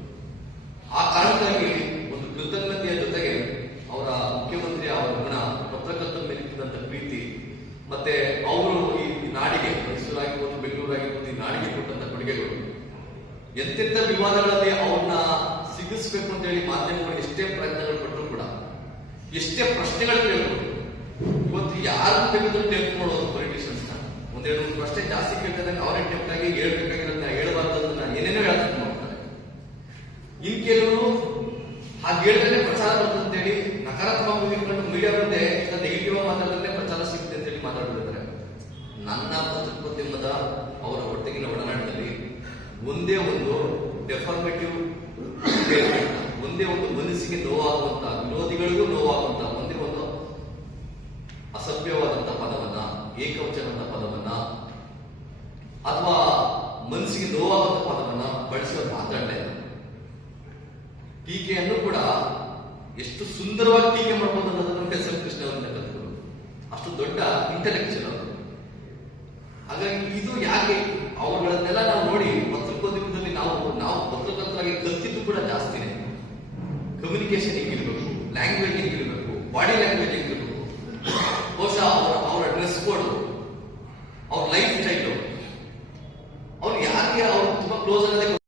ಆ ಕಾರಣಕ್ಕಾಗಿ ಒಂದು ಕೃತಜ್ಞತೆಯ ಜೊತೆಗೆ ಅವರ ಮುಖ್ಯಮಂತ್ರಿ ಅವರ ಗುಣ, ಪತ್ರಕರ್ತರ ಮೇಲಿದ್ದಂತ ಪ್ರೀತಿ, ಮತ್ತೆ ಅವರು ಈ ನಾಡಿಗೆ, ಮೈಸೂರು ಆಗಿರ್ಬೋದು, ಬೆಂಗಳೂರು ಆಗಿರ್ಬೋದು, ಈ ನಾಡಿಗೆ ಕೊಟ್ಟಂತ ಕೊಡುಗೆಗಳು, ಎಂತೆಂಥ ವಿವಾದಗಳಲ್ಲಿ ಅವ್ರನ್ನ ಸಿಗಿಸ್ಬೇಕು ಅಂತ ಹೇಳಿ ಮಾಧ್ಯಮಗಳು ಎಷ್ಟೇ ಪ್ರಯತ್ನಗಳು ಪಟ್ಟರು ಕೂಡ, ಎಷ್ಟೇ ಪ್ರಶ್ನೆಗಳು ಕೇಳಿದ್ರು, ಇವತ್ತು ಯಾರು ಬೇಕಾದ್ರೂ ಟೆಂಪ್ಟ್ ಮಾಡೋದು ಪೊಲಿಟಿಷಿಯನ್ಸ್. 1-2 ಪ್ರಶ್ನೆ ಜಾಸ್ತಿ ಕೇಳ್ತಾರೆ, ಅವರೇ ಟೆಂಪ್ಟ್ ಆಗಿ ಹೇಳ್ಬೇಕಾಗಿರೋದನ್ನ ಹೇಳಬಾರ್ದನ್ನ ಏನೇನೋ ಹೇಳ್ತಾರೆ ಮಾಡ್ತಾರೆ. ಇನ್ ಕೆಲವರು ಹಾಗೆ ಹೇಳಿದ್ರೆ ಪ್ರಚಾರ ಬರ್ತದೆ ಅಂತೇಳಿ ನಕಾರಾತ್ಮಕವಾಗಿ ಇಟ್ಕೊಂಡು ಮೀಡಿಯಾ ಮುಂದೆ ನೆಗೆಟಿವ್ ಮಾತಾಡಿದ್ರೆ ಪ್ರಚಾರ ಸಿಗುತ್ತೆ ಅಂತೇಳಿ ಮಾತಾಡ್ಬಿಡ್ತಾರೆ. ನನ್ನ ಪತ್ರಿಕೋದ್ಯಮದ ಅವರ ಒಟ್ಟಿಗಿನ ಒಡನಾಟದಲ್ಲಿ ಒಂದೇ ಒಂದು ಡೆಫಾರ್ಮೇಟಿವ್, ಒಂದೇ ಒಂದು ಮನಸ್ಸಿಗೆ ನೋವಾಗುವಂತ, ವಿರೋಧಿಗಳಿಗೂ ನೋವಾಗುವಂತ ಒಂದೇ ಒಂದು ಅಸಭ್ಯವಾದಂತ ಪದವನ್ನ, ಏಕವಚನದ ಪದವನ್ನ ಅಥವಾ ಮನಸ್ಸಿಗೆ ನೋವಾಗುವಂತ ಪದವನ್ನ ಬಳಸಿ ಮಾತಾಡಲೇ ಇಲ್ಲ. ಟೀಕೆಯನ್ನು ಕೂಡ ಎಷ್ಟು ಸುಂದರವಾಗಿ ಟೀಕೆ ಮಾಡಬಹುದು ಅನ್ನೋದನ್ನ ಎಸ್ ಎಂ ಕೃಷ್ಣ ಅವರಿಂದ ಕಲಿತರು. ಅಷ್ಟು ದೊಡ್ಡ ಇಂಟೆಲೆಕ್ಚುಯಲ್ ಅವರು. ಹಾಗಾಗಿ ಇದು ಯಾಕೆ ಅವುಗಳನ್ನೆಲ್ಲ ನಾವು ನೋಡಿ ಪತ್ರಿಕೋದ್ಯಮದಲ್ಲಿ ನಾವು ಪತ್ರಕರ್ತರಾಗಿ ಕಲ್ತಿದ್ದು ಕೂಡ ಜಾಸ್ತಿನೇ. ಕಮ್ಯುನಿಕೇಶನ್ ಹೇಗಿರ್ಬೇಕು, ಲ್ಯಾಂಗ್ವೇಜ್ ಹೇಗಿರ್ಬೇಕು, ಬಾಡಿ ಲ್ಯಾಂಗ್ವೇಜ್ ಹೇಗಿರ್ಬೇಕು, ಬಹುಶಃ ಅವರ ಡ್ರೆಸ್ ಕೋಡ್, ಅವ್ರ ಲೈಫ್ ಸ್ಟೈಲು, ಅವ್ರು ಯಾರಿಗೆ ಅವ್ರು ತುಂಬಾ ಕ್ಲೋಸ್ ಅನ್ನೋದೇ